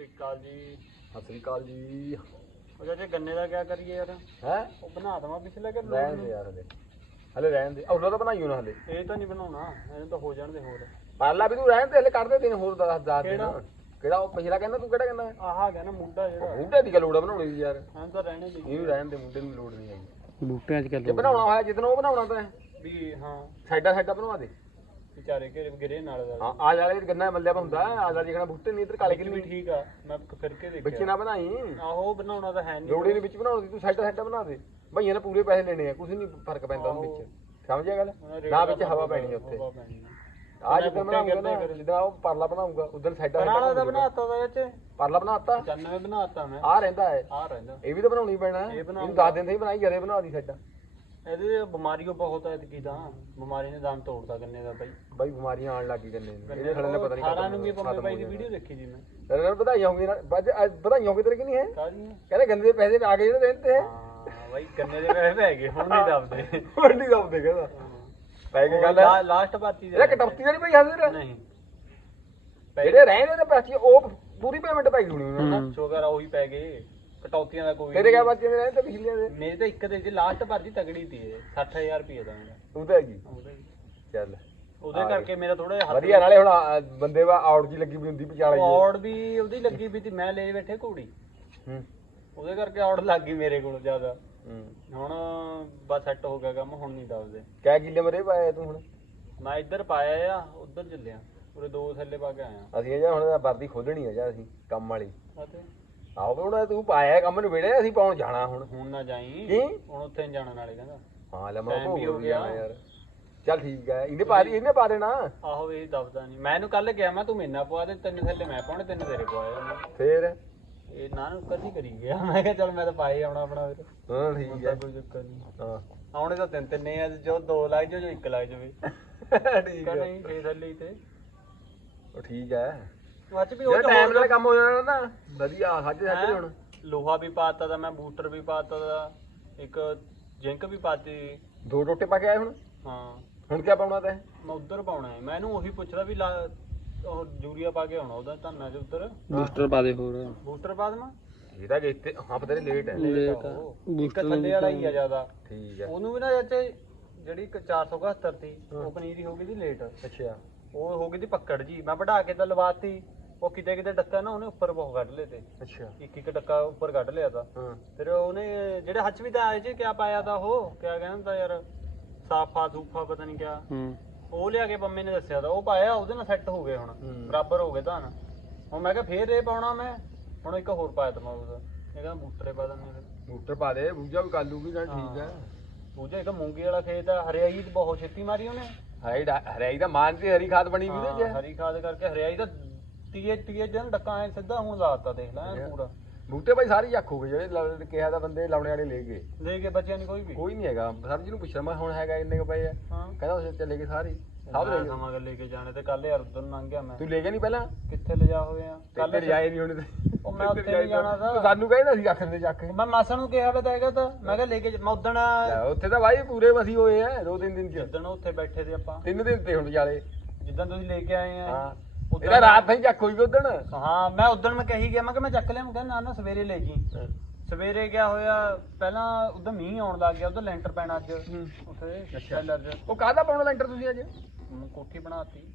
ਸਤਿ ਸ਼੍ਰੀ ਅਕਾਲ ਜੀ। ਸਤਿ ਸ੍ਰੀ ਅਕਾਲ ਜੀ। ਉਹ ਚਾਚੇ ਗੰਨੇ ਦਾ ਕੀ ਕਰੀਏ ਯਾਰ? ਹੈ? ਉਹ ਬਣਾ ਦਵਾਂ ਪਿਛਲੇ ਕਿ ਰਹਿਣ ਦੇ ਯਾਰ ਹਲੇ। ਹਲੇ ਰਹਿਣ ਦੇ। ਉਹਨਾਂ ਤਾਂ ਬਣਾਈਓ ਨਾ ਹਲੇ। ਇਹ ਤਾਂ ਨਹੀਂ ਬਣਾਉਣਾ। ਇਹਨੂੰ ਤਾਂ ਹੋ ਜਾਣ ਦੇ ਹੋਰ ਪਾਰਲਾ ਵੀ ਤੂੰ ਰਹਿਣ ਦੇ ਹਲੇ ਕੱਢ ਦੇ ਦਿਨ ਹੋਰ ਦਸ ਦਸ ਦਿਨ। ਕਿਹੜਾ? ਕਿਹੜਾ ਉਹ ਪਿਛਲਾ ਕਹਿੰਦਾ ਤੂੰ ਕਿਹੜਾ ਕਹਿੰਦਾ? ਆਹ ਗਿਆ ਨਾ ਮੁੰਡਾ ਜਿਹੜਾ। ਮੁੰਡੇ ਦੀ ਲੋੜ ਬਣਾਉਣੀ ਦੀ ਯਾਰ? ਐਂ ਤਾਂ ਰਹਿਣੇ ਦੀ। ਇਹਨੂੰ ਰਹਿਣ ਦੇ ਮੁੰਡੇ ਨੂੰ ਲੋੜ ਨਹੀਂ ਹੈਗੀ। ਬੂਟਿਆਂ 'ਚ ਜੇ ਬਣਾਉਣਾ ਹੋਇਆ ਜਿੱਦਣ ਉਹ ਬਣਾਉਣਾ ਤਾਂ। ਵੀ ਹਾਂ। ਸਾਈਡਾਂ ਸਾਈਡਾਂ ਬਣਵਾ ਦੇ। ਵਿਚਾਰੇ ਘੇਰੇ ਗਿਰੇ ਨਾਲ ਦਾ। ਹਾਂ ਆ ਜਾਲੇ ਗੰਨਾ ਮੱਲਿਆ ਪਾ ਹੁੰਦਾ ਆ ਜਾ ਦੇਖਣਾ ਬੂਟੇ ਨਹੀਂ ਇੱਧਰ ਕਾਲੇ ਵੀ ਕਿਲੀ। ਠੀਕ ਆ ਮੈਂ ਫਿਰ ਕੇ ਵਿੱਚ ਦੇਖਿਆ ਨਾ ਬਣਾਈ। ਆਹੋ ਬਣਾਉਣਾ ਤਾਂ ਹੈ ਨਹੀਂ ਲੋੜੀ ਦੇ ਵਿੱਚ ਬਣਾਉਣੀ ਤੂੰ ਸਾਈਡਾਂ ਸਾਈਡਾਂ ਬਣਾ ਦੇ। ਭਈਆਂ ਨੇ ਪੂਰੇ ਪੈਸੇ ਲੈਣੇ ਆ ਕੁਝ ਨਹੀਂ ਫ਼ਰਕ ਪੈਂਦਾ ਉਹਦੇ ਵਿੱਚ। ਸਮਝਿਆ ਗੱਲ? ਨਾ ਵਿੱਚ ਹਵਾ ਪੈਣੀ ਆ ਉੱਥੇ। ਹਵਾ ਪੈਣੀ ਆ। ਆ ਜਿੱਦਣ ਬਣਾਉਂਗਾ ਨਾ ਜਿੱਦਾਂ ਉਹ ਪਰਲਾ ਬਣਾਉਂਗਾ ਉਦੋਂ ਸਾਈਡਾਂ ਪਰਾਲਾ ਦਾ ਸਾਈਡਾਂ ਬਣਾਤਾ ਦਾ ਵਿੱਚ। ਪਰਲਾ ਬਣਾਤਾ? 95 ਬਣਾਤਾ ਮੈਂ। ਆ ਰਹਿੰਦਾ ਹੈ। ਆ ਰਹਿੰਦਾ। ਇਹ ਵੀ ਤਾਂ ਬਣਾਉਣੀ ਪੈਣਾ। ਦੱਸ ਦਿੰਦੇ ਹੀ ਬਣਾਈ ਜਰੇ ਬਣਾ ਦੀ ਸਾਡਾ ਇਹਦੇ ਬਿਮਾਰੀਓ ਬਹੁਤ ਐ ਕੀ ਤਾਂ। ਬਿਮਾਰੀ ਨੇ ਦਮ ਤੋੜਦਾ ਗੰਨੇ ਦਾ ਬਾਈ। ਬਾਈ ਬਿਮਾਰੀਆਂ ਆਉਣ ਲੱਗੀ ਗੰਨੇ ਨੂੰ। ਇਹਦੇ ਥਲੇ ਪਤਾ ਨਹੀਂ ਸਾਰਾ ਨੂੰ ਵੀ ਪੰਮੇ ਬਾਈ ਦੀ ਵੀਡੀਓ ਦੇਖੀ ਜੀ ਮੈਂ। ਤੇਰੇ ਨਾਲ ਵਧਾਈਆਂ ਹੋਣਗੀਆਂ ਨਾ। ਵਧਾਈਆਂ ਹੋਣਗੀਆਂ ਤੇਰੇ ਕਿ ਨਹੀਂ ਹੈ? ਕਹਿੰਦੇ ਗੰਨੇ ਦੇ ਪੈਸੇ ਆ ਗਏ ਜਿਹੜੇ ਰਹਿੰਦੇ ਹੈ ਹਾਂ ਬਾਈ ਗੰਨੇ ਦੇ ਪੈਸੇ ਪੈ ਗਏ ਹੁਣ ਨਹੀਂ ਦੱਬਦੇ। ਵੱਡੀ ਦਾ ਹੁੰਦੇ ਕਹਿੰਦਾ। ਪੈ ਕੇ ਗੱਲ। ਲਾਸਟ ਪਾਰਟੀ ਇਹਦਾ ਕਟੌਤੀ ਦਾ। ਨਹੀਂ ਭਾਈ ਹਾਜ਼ਰ ਨਹੀਂ। ਜਿਹੜੇ ਰਹਿੰਦੇ ਤੇ ਪੈਸੇ ਉਹ ਪੂਰੀ ਪੇਮੈਂਟ ਪੈ ਗਈ ਹੋਣੀ ਉਹਨਾਂ ਨੂੰ ਸ਼ੋਗਰ ਉਹੀ ਪੈ ਗਏ। ਕਟੌਤੀਆਂ ਦਾ ਕੋਈ ਤੇਰੇ ਕਿਆ ਬੱਚੇ ਦੇ ਰਹਿੰਦੇ ਪਿਛਲੇ ਦੇ? ਮੇਰੇ ਤਾਂ ਇੱਕ ਦੇ ਜੀ ਲਾਸਟ ਭਰਤੀ ਤਗੜੀ ਤੀ ਇਹ 60000 ਰੁਪਏ ਦਾ ਮੇਰਾ ਤੂੰ ਤਾਂ ਹੈਗੀ। ਉਹਦੇ ਚੱਲ। ਉਹਦੇ ਕਰਕੇ ਮੇਰਾ ਥੋੜਾ ਜਿਹਾ ਵਧੀਆ ਨਾਲੇ ਹੁਣ ਆ, ਬੰਦੇ ਵਾ ਆਊਟ ਜੀ ਲੱਗੀ ਵੀ ਹੁੰਦੀ ਵਿਚਾਲੇ ਔੜ ਵੀ ਉਹਦੀ ਲੱਗੀ ਵੀ ਤੀ ਮੈਂ ਲੈ ਬੈਠੇ ਘੋੜੀ। ਹੂੰ। ਉਹਦੇ ਕਰਕੇ ਔੜ ਲੱਗ ਗਈ ਮੇਰੇ ਕੋਲ ਜ਼ਿਆਦਾ। ਹੂੰ। ਹੁਣ ਬਸ ਸੈੱਟ ਹੋ ਗਿਆ ਕੰਮ ਹੁਣ ਨਹੀਂ ਦੱਬਦੇ ਕਿਆ ਕਿੱਲੇ ਮਰੇ ਪਾਇਆ ਤੂੰ ਹੁਣ? ਮੈਂ ਇੱਧਰ ਪਾਇਆ ਆ ਉੱਧਰ ਚੱਲਿਆ। ਪੂਰੇ ਦੋ ਥੱਲੇ ਪਾ ਕੇ ਆਇਆ। ਅਸੀਂ ਜਾਂ ਹੁਣ ਵਰਦੀ ਖੋਲਣੀ ਆ ਜਾਂ ਅਸੀਂ ਕੰਮ ਵਾਲੀ। ਅਤੇ ਆਹੋ ਵੀ ਹੁਣ ਤੂੰ ਪਾਇਆ ਕੰਮ ਨੂੰ ਵੇੜੇ ਅਸੀਂ ਪਾਉਣ ਜਾਣਾ ਹੁਣ। ਹੁਣ ਨਾ ਜਾਈ। ਕੀ? ਹੁਣ ਉੱਥੇ ਨੀ ਜਾਣਾ ਨਾਲੇ ਕਹਿੰਦਾ। ਹਾਂ ਲੈ ਮੈਂ Time ਵੀ ਹੋ ਗਿਆ। ਯਾਰ। ਚੱਲ ਠੀਕ ਹੈ ਇਹਨੇ ਪਾ ਦੀ ਇਹਨੇ ਪਾ ਦੇਣਾ। ਆਹੋ ਇਹ ਦੱਬਦਾ ਨਹੀਂ ਮੈਂ ਇਹਨੂੰ ਕੱਲ ਕਿਹਾ ਮੈਂ ਤੂੰ ਮੇਨਾ ਪਵਾ ਦੇ ਤਿੰਨ ਥੱਲੇ ਮੈਂ ਪਾਉਣੇ ਤਿੰਨ ਤੇਰੇ ਪਵਾਏ ਫੇਰ? ਇਹ ਨਾ ਨੂੰ ਕਦੀ ਕਰੀ ਗਿਆ। ਮੈਂ ਕਿਹਾ ਚੱਲ ਮੈਂ ਤਾਂ ਪਾਏ ਆਉਣਾ ਆਪਣਾ ਫਿਰ। ਹਾਂ ਠੀਕ ਹੈ। ਕੋਈ ਚੱਕਰ ਨਹੀਂ ਹਾਂ। ਆਉਣੇ ਤਾਂ ਤਿੰਨ ਤਿੰਨ ਆ ਜੋ ਦੋ ਲੱਗ ਜਾਓ ਜੋ ਇੱਕ ਲੱਗ ਜਾਵੇ। ਠੀਕ ਹੈ। ਨਹੀਂ ਫੇਰ ਥੱਲੇ ਹੀ ਤੇ। ਉਹ ਠੀਕ ਹੈ। ਵੱਚ ਵੀ ਉਹ ਟਾਈਮ ਨਾਲ ਕੰਮ ਹੋ ਜਾਣਾ ਨਾ। ਵਧੀਆ ਸਾਜੇ ਸਾਜੇ? ਹੁਣ। ਲੋਹਾ ਵੀ ਪਾਤਾ ਦਾ ਮੈਂ ਬੂਟਰ ਵੀ ਪਾਤਾ ਦਾ ਇੱਕ ਜਿੰਕ ਵੀ ਪਾਤੀ। ਦੋ ਟੋਟੇ ਪਾ ਕੇ ਆਏ ਹੁਣ? ਹਾਂ। ਹੁਣ ਕਿਆ ਪਾਉਣਾ ਤੈਂ? ਮੈਂ ਉਧਰ ਪਾਉਣਾ ਹੈ। ਮੈਂ ਇਹਨੂੰ ਉਹੀ ਪੁੱਛਦਾ ਵੀ ਲਾ- ਉਹ ਯੂਰੀਆ ਪਾ ਕੇ ਆਉਣਾ ਉਹਦਾ ਧੰਨਾ ਚ ਉਧਰ। ਬੂਸਟਰ ਪਾ ਦੇ ਹੋਰ। ਬੂਸਟਰ ਪਾ ਦੇਵਾਂ? ਇਹਦਾ ਜੇ ਇੱਥੇ ਹਾਂ ਪਤਾ ਨਹੀਂ ਲੇਟ ਹੈ। ਲੇਟ ਆ ਉਹ। ਇੱਕ ਥੱਲੇ ਵਾਲਾ ਹੀ ਆ ਜ਼ਿਆਦਾ। ਠੀਕ ਹੈ। ਉਹਨੂੰ ਵੀ ਨਾ ਚਾਚੇ ਜਿਹੜੀ ਇੱਕ 471 ਸੀ ਉਹ ਪਨੀਰੀ ਹੋ ਗਈ ਸੀ ਲੇਟ। ਅੱਛਾ। ਉਹ ਹੋ ਗਈ ਸੀ ਪੱਕੜ ਜੀ। ਮੈਂ ਵਢਾ ਕੇ ਤਾਂ ਲਵਾਤੀ। ਉਹ ਕਿਤੇ ਕਿਤੇ ਡੱਕਾ ਨਾ ਉਹਨੇ ਉੱਪਰ ਬਹੁਤ ਕੱਢ ਲਏ ਤੇ। ਅੱਛਾ। ਇੱਕ ਇੱਕ ਡੱਕਾ ਉੱਪਰ ਕੱਢ ਲਿਆ ਤਾਂ। ਹਾਂ। ਫਿਰ ਉਹਨੇ ਜਿਹੜੇ ਹੱਥ ਵੀ ਤਾਂ ਆਏ ਜੀ ਕਿਆ ਪਾਇਆ ਤਾਂ ਉਹ? ਕਿਆ ਕਹਿੰਦਾ ਯਾਰ ਸਾਫਾ ਸੂਫਾ ਪਤਾ ਨਹੀਂ ਕਿਆ। ਹੂੰ। ਉਹ ਲਿਆ ਕੇ ਪੰਮੇ ਨੇ ਦੱਸਿਆ ਤਾਂ। ਉਹ ਪਾਇਆ ਉਹਦੇ ਨਾਲ ਸੈੱਟ ਹੋ ਗਏ ਹੁਣ। ਹੂੰ। ਬਰਾਬਰ ਹੋ ਗਏ ਧਨ ਹੁਣ ਮੈਂ ਕਿਹਾ ਫੇਰ ਇਹ ਪਾਉਣਾ ਮੈਂ। ਹੁਣ ਇੱਕ ਹੋਰ ਪਾਇਆ ਤਾਂ ਮੈਂ ਉਹਦਾ। ਇਹ ਕਹਿੰਦਾ ਬੂਟਰੇ ਪਾ ਦਿੰਦੇ ਫਿਰ। ਬੂਟਰ ਪਾ ਦੇ ਬੂਜਾ ਵੀ ਕਰ ਲੂਗੀ ਨਾ ਠੀਕ ਹੈ। ਦੂਜਾ ਇੱਕ ਮੂੰਗੀ ਵਾਲਾ ਖੇਤ ਆ ਹਰਿਆਈ ਤੇ ਬਹੁਤ ਛੇਤੀ ਮਾਰੀ ਉਹਨੇ। ਹਰਿਆਈ ਦਾ ਮਾਨ ਤੇ ਹਰੀ ਖਾਦ ਬਣੀ ਵੀ ਤੇ ਹਰੀ ਖਾਦ ਕਰਕੇ ਹਰਿਆਈ ਦਾ ਤੀਏ ਤੀਏ ਦਿਨ ਡੱਕਾ ਐ ਸਿੱਧਾ ਹੁਣ ਲਾਤਾ ਦੇਖ ਲੈ ਐਨ ਪੂਰਾ। ਬੂਟੇ ਭਾਈ ਸਾਰੇ ਯੱਖ ਹੋ ਗਏ ਜਿਹੜੇ ਲਾ- ਕਿਹਾ ਤਾਂ ਬੰਦੇ ਲਾਉਣੇ ਵਾਲੇ ਲੈ ਗਏ। ਲੈ ਕੇ ਬੱਚਿਆਂ ਨੇ ਕੋਈ ਵੀ। ਕੋਈ ਨਹੀਂ ਹੈਗਾ। ਸਰ ਜੀ ਨੂੰ ਪੁੱਛਿਆ ਮੈਂ ਹੁਣ ਹੈਗਾ ਇੰਨੇ ਕ ਪਏ ਆ। ਹਾਂ। ਕਹਿੰਦਾ ਉਸੇ ਚਲੇ ਗਏ ਸਾਰੇ। ਸਭ ਲੈ ਗਏ। ਸਮਾਂ ਲੈ ਕੇ ਜਾਣੇ ਤੇ ਕੱਲ ਯਾਰ ਉਧਰ ਲੰਘ ਗਿਆ ਮੈਂ। ਤੂੰ ਲੈ ਗਿਆ ਨਹੀਂ ਪਹਿਲਾਂ? ਕਿੱਥੇ ਲਿਜਾ ਹੋਏ ਆ? ਕੱਲ ਕੱਲ ਜਾਏ ਨਹੀਂ ਹੋਣੇ ਤੇ। ਉਹ ਮੈਂ ਉੱਥੇ ਨਹੀਂ ਜਾਣਾ ਤੂੰ। ਤਾਂ। ਸਾਨੂੰ ਕਹਿੰਦਾ ਸੀ ਅੱਖ ਦੇ ਚੱਕ ਮੈਂ ਮਾਸਾ ਨੂੰ ਕਿਹਾ ਵੇ ਤਾਂ ਹੈਗਾ ਤਾਂ। ਮੈਂ ਕਿਹਾ ਲੈ ਕੇ ਜਾ- ਮੈਂ ਉਦਣ ਲੈ, ਉੱਥੇ ਤਾਂ ਭਾਈ ਪੂਰੇ ਮਸੀ ਹੋਏ ਆ ਦੋ ਤਿੰਨ ਦਿਨ ਚ। ਜਿੱਦਣ ਉੱਥੇ ਬੈਠੇ ਤੇ ਆਪਾਂ। ਤਿੰਨ ਦਿਨ ਤੇ ਹੁਣ ਜਾਲੇ ਜਿੱਦਣ ਤੁਸੀਂ ਲੈ ਕੇ ਆਏ ਆ। ਹਾਂ। ਇਹਦਾ ਰਾਤ ਨਹੀਂ ਚੱਕ ਹੋਈ ਉਦਣ ਹਾਂ ਮੈਂ ਉਦਣ ਮੈਂ ਕਹੀ ਗਿਆ ਮੈਂ ਕਿ ਮੈਂ ਚੱਕ ਲਿਆ ਮੈਂ ਕਿਹਾ ਨਾ ਨਾ ਸਵੇਰੇ ਲੈ ਜੀ। ਸਵੇਰੇ ਗਿਆ ਹੋਇਆ ਪਹਿਲਾਂ ਉਦੋਂ ਮੀਂਹ ਆਉਣ ਲੱਗ ਗਿਆ ਉਦੋਂ ਲੈਂਟਰ ਪੈਣਾ ਅੱਜ। ਉੱਥੇ ਸ਼ੈਲਰ ਉਹ ਕਾਹਦਾ ਪਾਉਣਾ ਲੈਂਟਰ ਤੁਸੀਂ ਅੱਜ? ਕੋਠੀ ਬਣਾਤੀ।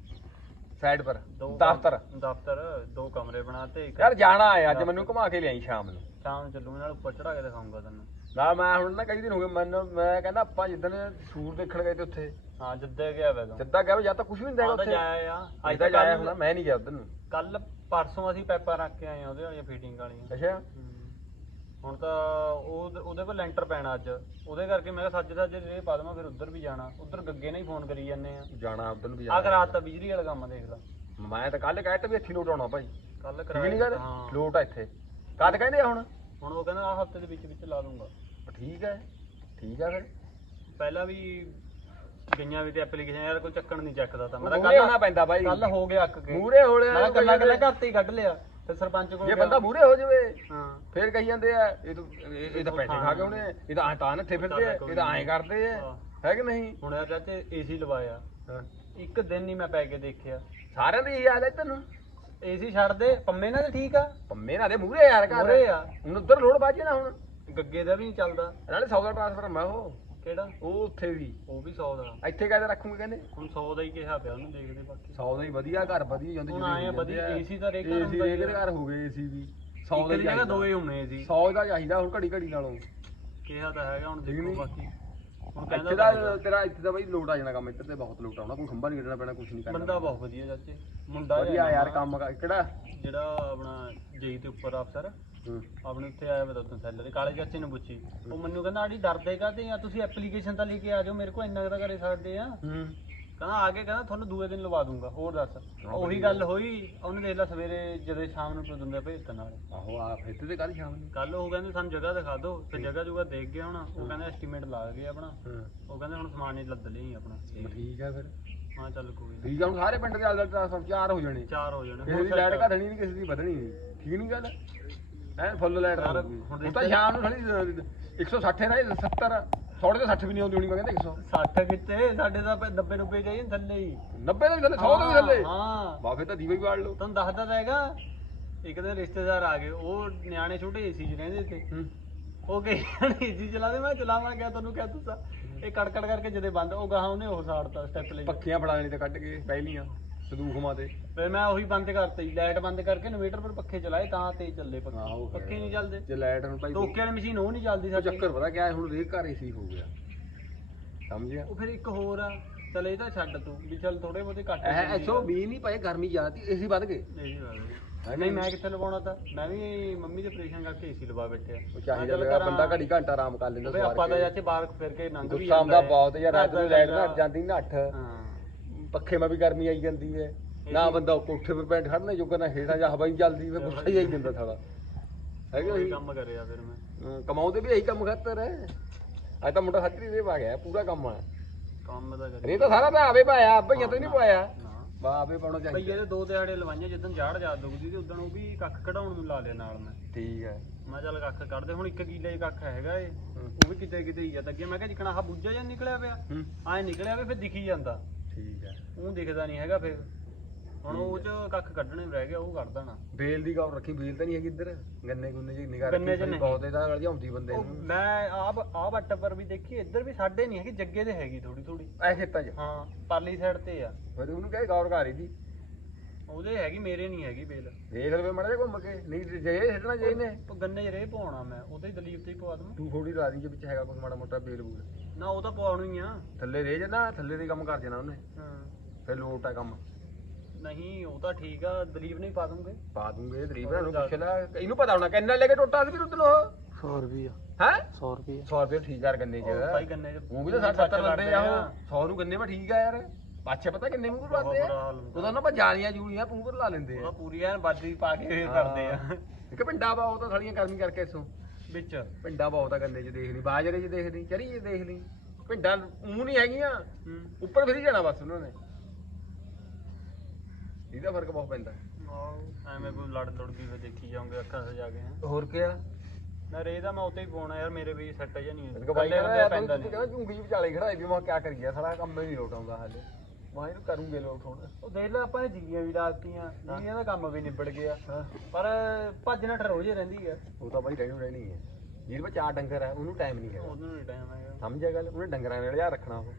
ਸਾਈਡ ਪਰ ਦੋ ਦਫ਼ਤਰ। ਦਫ਼ਤਰ ਦੋ ਕਮਰੇ ਬਣਾਤੇ ਇੱਕ ਯਾਰ ਜਾਣਾ ਹੈ ਅੱਜ ਮੈਨੂੰ ਘੁਮਾ ਕੇ ਲਿਆਈ ਸ਼ਾਮ ਨੂੰ। ਸ਼ਾਮ ਨੂੰ ਚੱਲੂ ਨਾਲ ਉੱਪਰ ਚੜਾ ਕੇ ਦਿਖਾਉਂਗਾ ਤੈਨੂੰ। ਨਾ ਮੈਂ ਹੁਣ ਨਾ ਕਈ ਦਿਨ ਹੋ ਗਏ ਮੈਨੂੰ ਮੈਂ ਕਹਿੰਦਾ ਆਪਾਂ ਜਿੱਦਣ ਸੂਰ ਦੇਖਣ ਗਏ ਤੇ ਉੱਥੇ। ਹਾਂ ਜਿੱਦੇ ਗਿਆ ਵੇ ਤੂੰ ਜਿੱਦਾਂ ਗਿਆ ਵੀ ਜਾਂ ਤਾਂ ਕੁਝ ਵੀ ਨਹੀਂ ਦੇਗਾ ਤਾਂ ਉੱਥੇ। ਜਾਇਆ ਆ। ਅੱਜ ਅੱਜ ਤਾਂ ਜਾਇਆ ਹੁਣ ਮੈਂ ਨਹੀਂ ਗਿਆ ਉਧਰ ਨੂੰ। ਕੱਲ ਪਰਸੋਂ ਅਸੀਂ ਪੈਪਾਂ ਰੱਖ ਕੇ ਆਏ ਆ ਉਹਦੇ ਵਾਲੀਆਂ ਫੀਟਿੰਗ ਵਾਲੀਆਂ। ਅੱਛਾ। ਹੁਣ ਤਾਂ ਉਹ ਉਹਦੇ ਪਰ ਲੈਂਟਰ ਪੈਣਾ ਅੱਜ। ਉਹਦੇ ਕਰਕੇ ਮੈਂ ਕਿਹਾ ਸੱਜ ਸੱਜ ਰੇ ਪਾ ਦੇਵਾਂ ਫਿਰ ਉੱਧਰ ਵੀ ਜਾਣਾ। ਉੱਧਰ ਗੱਗੇ ਨੇ ਹੀ ਫੋਨ ਕਰੀ ਜਾਂਦੇ ਆ। ਜਾਣਾ ਉਧਰ ਨੂੰ ਵੀ ਆਹ ਜਾਣਾ। ਰਾਤ ਤਾਂ ਬਿਜਲੀ ਵਾਲਾ ਕੰਮ ਦੇਖ ਲਾ। ਮੈਂ ਤਾਂ ਕੱਲ ਕਹਿ ਤਾ ਵੀ ਇੱਥੇ ਲੋਟ ਆਉਣਾ ਭਾਈ। ਕੱਲ ਠੀਕ ਨਹੀਂ ਗੱਲ? ਹਾਂ। ਲੋਟ ਆ ਇੱਥੇ। ਕਦ ਕਹਿੰਦੇ ਆ ਹੁਣ। ਹੁਣ ਉਹ ਕਹਿੰਦਾ ਆਹ ਹਫ਼ਤੇ ਦੇ ਵਿੱਚ ਵਿੱਚ ਲਾ ਦੂੰਗਾ। ਠੀਕ ਹੈ ਠੀਕ ਹੈ ਫਿਰ। ਪਹਿਲਾਂ ਵੀ ਗਈਆਂ ਵੀ ਤੇ ਐਪਲੀਕੇਸ਼ਨ ਯਾਰ ਕੋਈ ਚੱਕਣ ਨਹੀਂ ਚੱਕਦਾ ਤਾਂ। ਮੈਂ ਤਾਂ ਮੂਹਰੇ ਹੋਣਾ ਕੱਲ ਪੈਂਦਾ ਬਾਈ। ਕੱਲ ਹੋ ਗਿਆ ਅੱਕ ਕੇ। ਮੂਰੇ ਹੋਲੇ ਮੈਂ ਕੱਲਾ ਕੱਲਾ ਘਰ ਤੇ ਹੀ ਕੱਢ ਲਿਆ ਤੇ ਸਰਪੰਚ ਕੋਲ ਜੇ। ਬੰਦਾ ਮੂਰੇ ਹੋ ਜਾਵੇ ਹਾਂ। ਫੇਰ ਕਹੀ ਜਾਂਦੇ ਆ ਇਹ ਤਾਂ ਇਹ ਤਾਂ ਪੈਸੇ ਖਾ ਕੇ ਉਹਨੇ ਇਹ ਤਾਂ ਤਾਂ ਨੱਠੇ ਫਿਰਦੇ ਆ ਇਹ ਤਾਂ ਐਂ ਕਰਦੇ ਆ। ਹਾਂ। ਕਿ ਨਹੀਂ? ਹੁਣ ਯਾਰ ਚਾਚੇ ਏਸੀ ਲਵਾਇਆ। ਇੱਕ ਦਿਨ ਨਹੀਂ ਮੈਂ ਪੈ ਕੇ ਦੇਖਿਆ। ਸਾਰਿਆਂ ਦੀ ਇਹੀ ਹਾਲ ਹੈ ਤੈਨੂੰ? ਏਸੀ ਛੱਡ ਦੇ ਪੰਮੇ ਨਾਲ ਠੀਕ ਆ। ਪੰਮੇ ਨਾਲ ਦੇ ਮੂਹਰੇ ਯਾਰ ਘਰ। ਮੂਹਰੇ ਆ। ਹੁਣ ਉਧਰ ਲੋਡ ਬਾਜੇ ਨਾ ਹੁਣ। ਗੱਗੇ ਦਾ ਵੀ ਨਹੀਂ ਚੱਲਦਾ। ਨਾਲੇ 100 ਦਾ ਟ੍ਰਾਂਸਫਰ ਮੈਂ ਉਹ। ਕਿਹੜਾ? ਉਹ ਉੱਥੇ ਵੀ। ਉਹ ਵੀ 100 ਦਾ। ਇੱਥੇ ਕਾਹਦੇ ਰੱਖੂਗੇ ਕਹਿੰਦੇ? ਹੁਣ 100 ਦਾ ਹੀ ਕਿਹਾ ਪਿਆ ਉਹਨੂੰ ਦੇਖਦੇ ਬਾਕੀ। 100 ਦਾ ਹੀ ਵਧੀਆ ਘਰ ਵਧੀਆ ਜਾਂਦੇ ਹੁਣ ਆਏ ਆ ਵਧੀਆ ਏਸੀ ਤਾਂ ਰੇਕਰ ਏਸੀ ਆ। ਘਰ ਹੋ ਗਏ ਏਸੀ ਵੀ। 100 ਇੱਕ ਦਾ ਜਗ੍ਹਾ ਦੋਏ ਹੋਣੇ ਸੀ 100 ਦਾ ਚਾਹੀਦਾ ਹੁਣ ਘੜੀ ਘੜੀ ਨਾਲੋਂ। ਕਿਹਾ ਤਾਂ ਹੈਗਾ ਹੁਣ ਦੇਖੋ? ਬਾਕੀ। ਇੱਥੇ ਦਾ ਤੇਰਾ ਇੱਥੇ ਦਾ ਬਈ ਲੋਡ ਆ ਜਾਣਾ ਕੰਮ ਇੱਧਰ ਤੇ ਬਹੁਤ ਲੋਡ ਆਉਣਾ ਕੋਈ ਖੰਭਾ ਨਹੀਂ ਕੱਢਣਾ ਪੈਣਾ ਕੁਝ ਨਹੀਂ ਕਰਨਾ ਬੰਦਾ ਬਹੁਤ ਵਧੀਆ ਚਾਚੇ। ਮੁੰਡਾ ਵਧੀਆ ਯਾਰ ਕੰਮ ਕਿਹੜਾ? ਜਿਹੜਾ ਆਪਣਾ ਜੇਈ ਤੇ ਉੱਪਰ ਅਫਸਰ। ਆਪਣੇ ਉੱਥੇ ਆਇਆ ਬਤਾ ਤੂੰ ਸੈਲਰ ਕਾਲੇ ਚਾਚੇ ਨੂੰ ਪੁੱਛੀ। ਉਹ ਮੈਨੂੰ ਕਹਿੰਦਾ ਆੜੀ ਡਰਦੇ ਕਾਤੇ ਆ? ਤੁਸੀਂ ਐਪਲੀਕੇਸ਼ਨ ਤਾਂ ਲੈ ਕੇ ਆ ਜਾਓ ਮੇਰੇ ਕੋਲ ਇੰਨਾ ਕੁ ਤਾਂ ਕਰੇ ਸਕਦੇ ਆ। ਹੂੰ। ਕਹਿੰਦਾ ਆ ਕੇ ਕਹਿੰਦਾ ਤੁਹਾਨੂੰ ਦੂਏ ਦਿਨ ਲਵਾ ਦੂੰਗਾ ਹੋਰ ਦੱਸ। ਉਹੀ ਗੱਲ ਹੋਈ ਉਹਨੇ ਦੇਖ ਲਾ ਸਵੇਰੇ ਜਦੋਂ ਸ਼ਾਮ ਨੂੰ ਪ੍ਰਦੰਦਾ ਭੇਜਤਾ ਨਾਲ। ਆਹੋ ਆ ਫਿਰ ਤੇ ਕੱਲ ਸ਼ਾਮ ਨੂੰ। ਕੱਲ ਉਹ ਕਹਿੰਦੇ ਸਾਨੂੰ ਜਗ੍ਹਾ ਦਿਖਾ ਦਿਓ ਤੇ ਜਗ੍ਹਾ ਜੁਗਾ ਦੇਖ ਗਏ ਹੁਣ ਉਹ ਕਹਿੰਦੇ ਐਸਟੀਮੇਟ ਲਾ ਗਏ ਆਪਣਾ। ਉਹ ਕਹਿੰਦੇ ਹੁਣ ਸਮਾਨ ਹੀ ਲੱਦ ਲਈ ਆਪਣਾ। ਠੀਕ ਆ ਫਿਰ। ਹਾਂ ਚੱਲ ਕੋਈ ਨੀ। ਠੀਕ ਆ ਹੁਣ ਸਾਰੇ ਪਿੰਡ ਦੇ ਆਲੇ ਟ੍ਰਾਂਸਫਰ ਚਾਰ ਹੋ ਜਾਣੇ। ਚਾਰ ਹੋ ਜਾਣੇ। ਕਿਸੇ ਦੀ ਲਾਈਟ ਘਟਣੀ ਨਹੀਂ ਕਿਸੇ ਦੀ ਵਧਣੀ ਨਹੀਂ। ਠੀਕ ਨਹੀਂ ਗੱਲ? ਐ ਫੁੱਲ ਲਾਈਟ ਰਹੂਗੀ ਹੁਣ ਤਾਂ ਸ਼ਾਮ ਨੂੰ ਥੋੜੀ 160 ਰਹੇ 70 ਥੋੜੇ ਤੇ 60 ਵੀ ਨਹੀਂ ਆਉਂਦੀ ਹੋਣੀ ਮੈਂ ਕਹਿੰਦਾ 100 60 ਕਿੱਥੇ? ਸਾਡੇ ਤਾਂ 90 90 ਚਾਹੀਏ ਥੱਲੇ ਹੀ। 90 ਦੇ ਵੀ ਥੱਲੇ 100 ਦੇ ਵੀ ਥੱਲੇ। ਹਾਂ। ਬਾਫੇ ਤਾਂ ਦੀਵੇ ਵੀ ਵਾੜ ਲਓ। ਤੁਹਾਨੂੰ ਦੱਸਦਾ ਤਾਂ ਹੈਗਾ ਇੱਕ ਦਿਨ ਰਿਸ਼ਤੇਦਾਰ ਆ ਗਏ ਉਹ ਨਿਆਣੇ ਛੋਟੇ ਏਸੀ 'ਚ ਰਹਿੰਦੇ ਤੇ ਹੂੰ। ਉਹ ਕਹੀ ਏਸੀ ਚਲਾ ਦੇ ਮੈਂ ਚਲਾਵਾਂ ਗਿਆ ਤੁਹਾਨੂੰ ਕਿਹਾ ਤੁਸੀਂ ਇਹ ਕੜਕੜ ਕਰਕੇ ਜਦੇ ਬੰਦ ਉਹ ਗਾਹਾਂ ਉਹਨੇ ਉਹ ਸਾੜਤਾ ਸਟੈਪ ਲਈ ਪੱਖੀਆਂ ਫੜਾ ਲੈਣੀ ਤੇ ਕੱਢ ਕੇ ਪਹਿਲੀਆਂ ਸੰਦੂਖਾਂ ਤੇ। ਫਿਰ ਮੈਂ ਉਹੀ ਬੰਦ ਕਰਤੀ ਲਾਈਟ ਬੰਦ ਕਰਕੇ ਇਨਵੇਟਰ ਪਰ ਪੱਖੇ ਚਲਾਏ ਤਾਂ ਤੇ ਚੱਲੇ ਪੱਖੇ। ਫਿਰ। ਪੱਖੇ ਨਹੀਂ ਚੱਲਦੇ। ਜੇ ਲਾਈਟ ਹੁਣ ਭਾਈ ਟੋਕੇ ਵਾਲੀ ਮਸ਼ੀਨ ਉਹ ਨਹੀਂ ਚੱਲਦੀ ਉਹ ਸਾਡੀ। ਚੱਕਰ ਪਤਾ ਕਿਆ ਹੈ ਹੁਣ ਰੇਕ ਘਰ ਏਸੀ ਹੋ ਗਿਆ। ਸਮਝਿਆ? ਉਹ ਫਿਰ ਇੱਕ ਹੋਰ ਆ ਚਲ ਇਹ ਤਾਂ ਛੱਡ ਤੂੰ ਵੀ ਚੱਲ ਥੋੜੇ ਬਹੁਤੇ ਘੱਟ ਇਹ 120 ਨਹੀਂ ਭਾਈ ਗਰਮੀ ਜ਼ਿਆਦੀ ਏਸੀ ਵੱਧ ਗਏ। ਇਹੀ ਗੱਲ ਹੈ। ਨਹੀਂ ਮੈਂ ਕਿੱਥੇ ਲਵਾਉਣਾ ਤਾਂ? ਮੈਂ ਵੀ ਮੰਮੀ ਦੇ ਆਪਰੇਸ਼ਨ ਕਰਕੇ ਏਸੀ ਲਵਾ ਬੈਠਿਆ। ਉਹ ਮੈਂ ਚਾਹੀਦਾ ਚੱਲ ਲੱਗਾ ਕਰਾਂ। ਬੰਦਾ ਘੜੀ ਘੰਟਾ ਆਰਾਮ ਕਰ ਲੈਂਦਾ ਬਈ ਆਪਾਂ ਤਾਂ ਜਾਤੇ ਬਾਹਰ ਫਿਰ ਕੇ ਨੰਗ ਵੀ ਗੁੱਸਾ ਆਉਂਦਾ ਹੈ। ਬਹੁਤ ਯਾਰ ਰਾਤ ਨੂੰ ਲਾਈਟ ਘਟ ਜਾਂਦੀ ਨੱਠ ਹਾਂ। ਪੱਖੇ ਮੈਂ ਵੀ ਗਰਮੀ ਆਈ ਜਾਂਦੀ ਹੈ। ਨਾ ਬੰਦਾ ਕੋਠੇ 'ਤੇ ਬੈਠ ਖੜਨੇ ਜੋਗਾ ਨਾ ਹੇਠਾਂ ਜਾਂ ਹਵਾ ਹੀ ਚੱਲਦੀ ਫਿਰ ਗੁੱਸਾ ਹੀ ਆਈ ਜਾਂਦਾ ਸਾਲਾ। ਹੈਗਾ ਉਹੀ ਹੀ ਕੰਮ ਕਰਿਆ ਫਿਰ ਮੈਂ। ਕਮਾਉਂਦੇ ਵੀ ਇਹੀ ਕੰਮ ਖਾਤਰ ਹੈ। ਅੱਜ ਤਾਂ ਮੁੰਡਾ ਖੱਤਰੀ ਦੇ ਪਾ ਗਿਆ ਪੂਰਾ ਕੰਮ ਆ। ਕੰਮ ਤਾਂ ਸਾਰਾ ਤਾਂ ਆਵੇ ਪਾਇਆ ਭਈਆ ਤਾਂ ਨਹੀਂ ਪਾਇਆ ਨਾ। ਬਾ ਆਵੇ ਪਾਉਣਾ ਚਾਹੀਦਾ। ਦੇ ਦੋ ਦਿਹਾੜੇ ਲਵਾਈਆਂ ਜਿੱਦਣ ਜਾੜ ਜਾ ਦੁਗਦੀ ਤੇ ਉਦੋਂ ਉਹ ਵੀ ਕੱਖ ਕਢਾਉਣ ਨੂੰ ਲਾ ਲਿਆ ਨਾਲ ਮੈਂ। ਠੀਕ ਹੈ। ਮੈਂ ਚੱਲ ਕੱਖ ਕੱਢਦੇ ਹੁਣ ਇੱਕ ਕਿੱਲੇ 'ਚ ਕੱਖ ਹੈਗਾ ਏ। ਹੂੰ। ਉਹ ਵੀ ਕਿਤੇ ਕਿਤੇ ਹੀ ਆ ਤਾਂ ਅੱਗੇ ਮੈਂ ਕਿਹਾ ਜਿਕਣਾ ਆਹ ਬੁੱਝਾ ਜਾਂ ਨਿਕਲਿਆ ਪਿਆ। ਹੂੰ। ਐ ਨਿਕਲਿਆ ਵੇ ਫਿਰ ਦਿਖੀ ਜਾਂਦਾ। ਠੀਕ ਹੈ। ਉਹ ਦਿਖਦਾ ਨਹੀਂ ਹੈਗਾ ਫਿਰ। ਹੁਣ ਉਹ ਚ ਕੱਖ ਕੱਢਣੇ ਰਹਿ ਗਿਆ ਉਹ ਕੱਢ ਦੇਣਾ। ਬੇਲ ਦੀ ਗੌਰ ਰੱਖੀ ਬੇਲ ਤਾਂ ਨਹੀਂ ਹੈਗੀ ਇੱਧਰ। ਗੰਨੇ ਗੁੰਨੇ ਜੀ ਨਿਗਾਹ ਗੰਨੇ ਰੱਖੀ ਚ ਨਹੀਂ। ਬਹੁਤ ਇਹਦਾ ਨਾਲ ਜਾਂਦੀ ਬੰਦੇ ਉਹ ਨੂੰ। ਮੈਂ ਆਪ ਆ ਵੱਟ ਪਰ ਵੀ ਦੇਖੀ ਇੱਧਰ ਵੀ ਸਾਡੇ ਨਹੀਂ ਹੈਗੀ ਜੱਗੇ ਦੇ ਹੈਗੀ ਥੋੜੀ ਥੋੜੀ ਐ ਖੇਤਾਂ 'ਚ। ਹਾਂ ਪਰਲੀ ਸਾਈਡ ਤੇ ਆ। ਫਿਰ ਉਹਨੂੰ ਕਹੇ ਗੌਰ ਘਾਰੀ ਦੀ ਉਹਦੇ ਹੈਗੀ ਮੇਰੇ ਨਹੀਂ ਹੈਗੀ ਬੇਲ। ਦੇਖ ਲਵੇ ਮੜਾ ਜਾ ਘੁੰਮ ਕੇ ਨਹੀਂ ਜੇ ਛੱਡਣਾ ਜੇ ਨੇ ਉਹ ਗੰਨੇ 'ਚ ਰੇਹ ਪਵਾਉਣਾ ਮੈਂ ਉਹਦੇ ਦਲੀਪ ਤੇ ਹੀ ਪਵਾ ਦਵਾਂ। ਤੂੰ ਥੋੜੀ ਲਾ ਦੀ ਜੇ ਵਿੱਚ ਹੈਗਾ ਕੁਝ ਮਾੜਾ ਮੋਟਾ ਬੇਲ ਬੂਲ। ਨਾ ਉਹ ਤਾਂ ਪਵਾਉਣੀ ਆ। ਥੱਲੇ ਰਹਿ ਜਾਣਾ ਥੱਲੇ ਦੇ ਕੰਮ ਕਰ ਜਾਣਾ ਉਹਨੇ। ਹਾਂ। ਫਿਰ ਲੋਟ ਆ ਕੰਮ। ਨਹੀਂ ਉਹ ਤਾਂ ਠੀਕ ਆ ਦਲੀਪ ਨੇ ਹੀ ਪਾ ਦੂੰਗੇ। ਪਾ ਦੂੰਗੇ ਦਰੀਬ ਨੂੰ ਪੁੱਛ ਲੈ ਇਹਨੂੰ ਪਤਾ ਹੋਣਾ ਕਿੰਨਾ ਲੈ ਕੇ ਟੋਟਾ ਸੀ ਫਿਰ ਉਦੋਂ ਉਹ? 100 ਰੁਪਿਆ ਹੈ? 100 ਰੁਪਿਆ 100 ਰੁਪਏ ਠੀਕ ਆ ਗੰਨੇ 'ਚ। ਉਹ ਭਾਈ ਗੰਨੇ 'ਚ ਉਹ ਵੀ ਤਾਂ 60 70 ਲੰਦੇ ਆ ਉਹ। 100 ਨੂੰ ਗੰਨੇ 'ਮਾ ਠੀਕ ਆ ਯਾਰ। ਪਾਛੇ ਪਤਾ ਕਿੰਨੇ ਮੂੰਹ ਲਾਉਂਦੇ ਆ। ਉਹਦਾ ਨਾ ਆਪਾਂ ਜਾਲੀਆਂ ਜੂਲੀਆਂ ਪੂਰ ਲਾ ਲੈਂਦੇ ਆ। ਪੂਰੀ ਐਨ ਬਾਜੀ ਪਾ ਕੇ ਕਰਦੇ ਆ। ਇੱਕ ਪਿੰਡਾ ਬਾ ਉਹ ਤਾਂ ਥੜੀਆਂ ਗਰਮੀ ਕਰਕੇ ਇਸੋਂ ਵਿੱਚ। ਪਿੰਡਾ ਬਹੁਤ ਆ ਗੰਨੇ 'ਚ ਦੇਖ ਲਈ ਬਾਜਰੇ 'ਚ ਦੇਖ ਲਈ ਚਰੀ 'ਚ ਦੇਖ ਲਈ ਪਿੰਡਾਂ ਉਹ ਨਹੀਂ ਹੈਗੀਆਂ। ਉੱਪਰ ਫਿਰ ਹੀ ਜਾਣਾ ਬਸ ਉਹਨਾਂ ਨੇ। ਇਹਦਾ ਫ਼ਰਕ ਬਹੁਤ ਪੈਂਦਾ। ਐਵੇਂ ਕੋਈ ਲੜ ਲੜ ਵੀ ਫੇਰ ਦੇਖੀ ਜਾਓਗੇ ਅੱਖਾਂ ਸਜਾ ਕੇ ਹੈਂ। ਹੋਰ ਕੀ ਆ? ਨਾ ਰੇ ਦਾ ਮੈਂ ਉੱਤੇ ਹੀ ਪਾਉਣਾ ਯਾਰ ਮੇਰੇ ਵੀ ਸੈੱਟ ਜਾਂ ਨਹੀਂ ਇਕੱਲੇ ਕਹਿੰਦਾ ਹੁੰਦੇ ਪੈਂਦਾ ਤੂੰ ਨਹੀਂ। ਕਹਿੰਦਾ ਝੁੰਗੀ ਵਿਚਾਲੇ ਖੜਾਈ ਵੀ ਮੈਂ ਕਿਆ ਕਰੀਏ ਸਾਲਾ ਕੰਮ ਹੀ ਨਹੀਂ ਲੋਟ ਆਉਂਦਾ ਹਾਲੇ। ਮੈਂ ਇਹਨੂੰ ਕਰੂੰਗੇ ਲੋਟ ਹੁਣ। ਉਹ ਦੇਖ ਲੈ ਆਪਾਂ ਨੇ ਜੀਆਂ ਵੀ ਲਾਤੀਆਂ ਜੀਆਂ ਦਾ ਕੰਮ ਵੀ ਨਿਬੜ ਗਿਆ। ਹਾਂ। ਪਰ ਭੱਜਣਾ ਠਰੋਜੇ ਰਹਿੰਦੀ ਆ। ਉਹ ਤਾਂ ਬਾਈ ਰਹਿਣੀ ਰਹਿਣੀ ਹੈ ਜਿਹਦੇ ਵਿੱਚ ਚਾਰ ਡੰਗਰ ਹੈ ਉਹਨੂੰ ਟਾਈਮ ਨਹੀਂ ਹੈਗਾ। ਉਹਨੂੰ ਨਹੀਂ ਟਾਈਮ ਹੈਗਾ। ਸਮਝਿਆ ਗੱਲ? ਉਹਨੇ ਡੰਗਰਾਂ ਨਾਲ ਯਾਰ ਰੱਖਣਾ ਉਹ।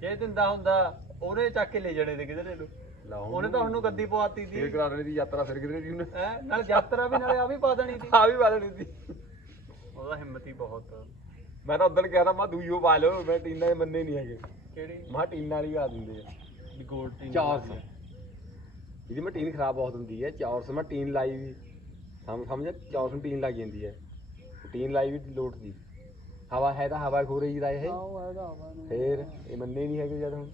ਜੇ ਦਿੰਦਾ ਹੁੰਦਾ ਉਹਨੇ ਚੱਕ ਕੇ ਲੈ ਜਣੇ ਤੇ ਕਿਧਰੇ ਨੂੰ। ਲਾਉਂ ਉਹਨੇ। ਤਾਂ ਉਹਨੂੰ ਗੱਦੀ ਪਵਾਤੀ ਫੇਰ ਸੀ ਕਰਾਣੇ ਦੀ ਯਾਤਰਾ ਫਿਰ ਕਿਧਰੇ ਦੀ ਉਹਨੇ? ਹੈ? ਨਾਲ ਯਾਤਰਾ ਵੀ ਨਾਲੇ ਆ ਵੀ ਪਾ ਦੇਣੀ ਸੀ ਆ ਵੀ ਵਾਲਣੀ ਸੀ ਉਹਦਾ ਹਿੰਮਤ ਹੀ ਬਹੁਤ ਮੈਂ ਤਾਂ ਉਦੋਂ ਕਿਹਾ ਤਾਂ ਮੈਂ ਦੂਈਓ ਪਾ ਲਓ ਮੈਂ ਟੀਨਾਂ ਦੇ ਮੰਨੇ ਨਹੀਂ ਹੈਗੇ। ਕਿਹੜੀ? ਮੈਂ ਟੀਨਾਂ ਵਾਲੀ ਆ ਦਿੰਦੇ ਆ। ਵੀ ਗੋਲਡ ਟੀ ਚਾਰ ਸੌ। ਇਹਦੀ ਮੈਂ ਟੀਨ ਖਰਾਬ ਬਹੁਤ ਹੁੰਦੀ ਹੈ। 400 ਮੈਂ ਟੀਨ ਲਾਈ ਵੀ। ਸਮ ਸਮਝ? 400 ਨੂੰ ਟੀਨ ਲੱਗ ਜਾਂਦੀ ਹੈ। ਟੀਨ ਲਾਈ ਵੀ ਲੋਟ ਦੀ। ਹਵਾ ਹੈ ਤਾਂ ਹਵਾ ਖੋ ਰਹੀ ਇਹ। ਵਾ ਨੂੰ। ਫੇਰ ਇਹ ਮੰਨੇ ਨਹੀਂ ਹੈਗੇ ਜਦ ਹੁਣ।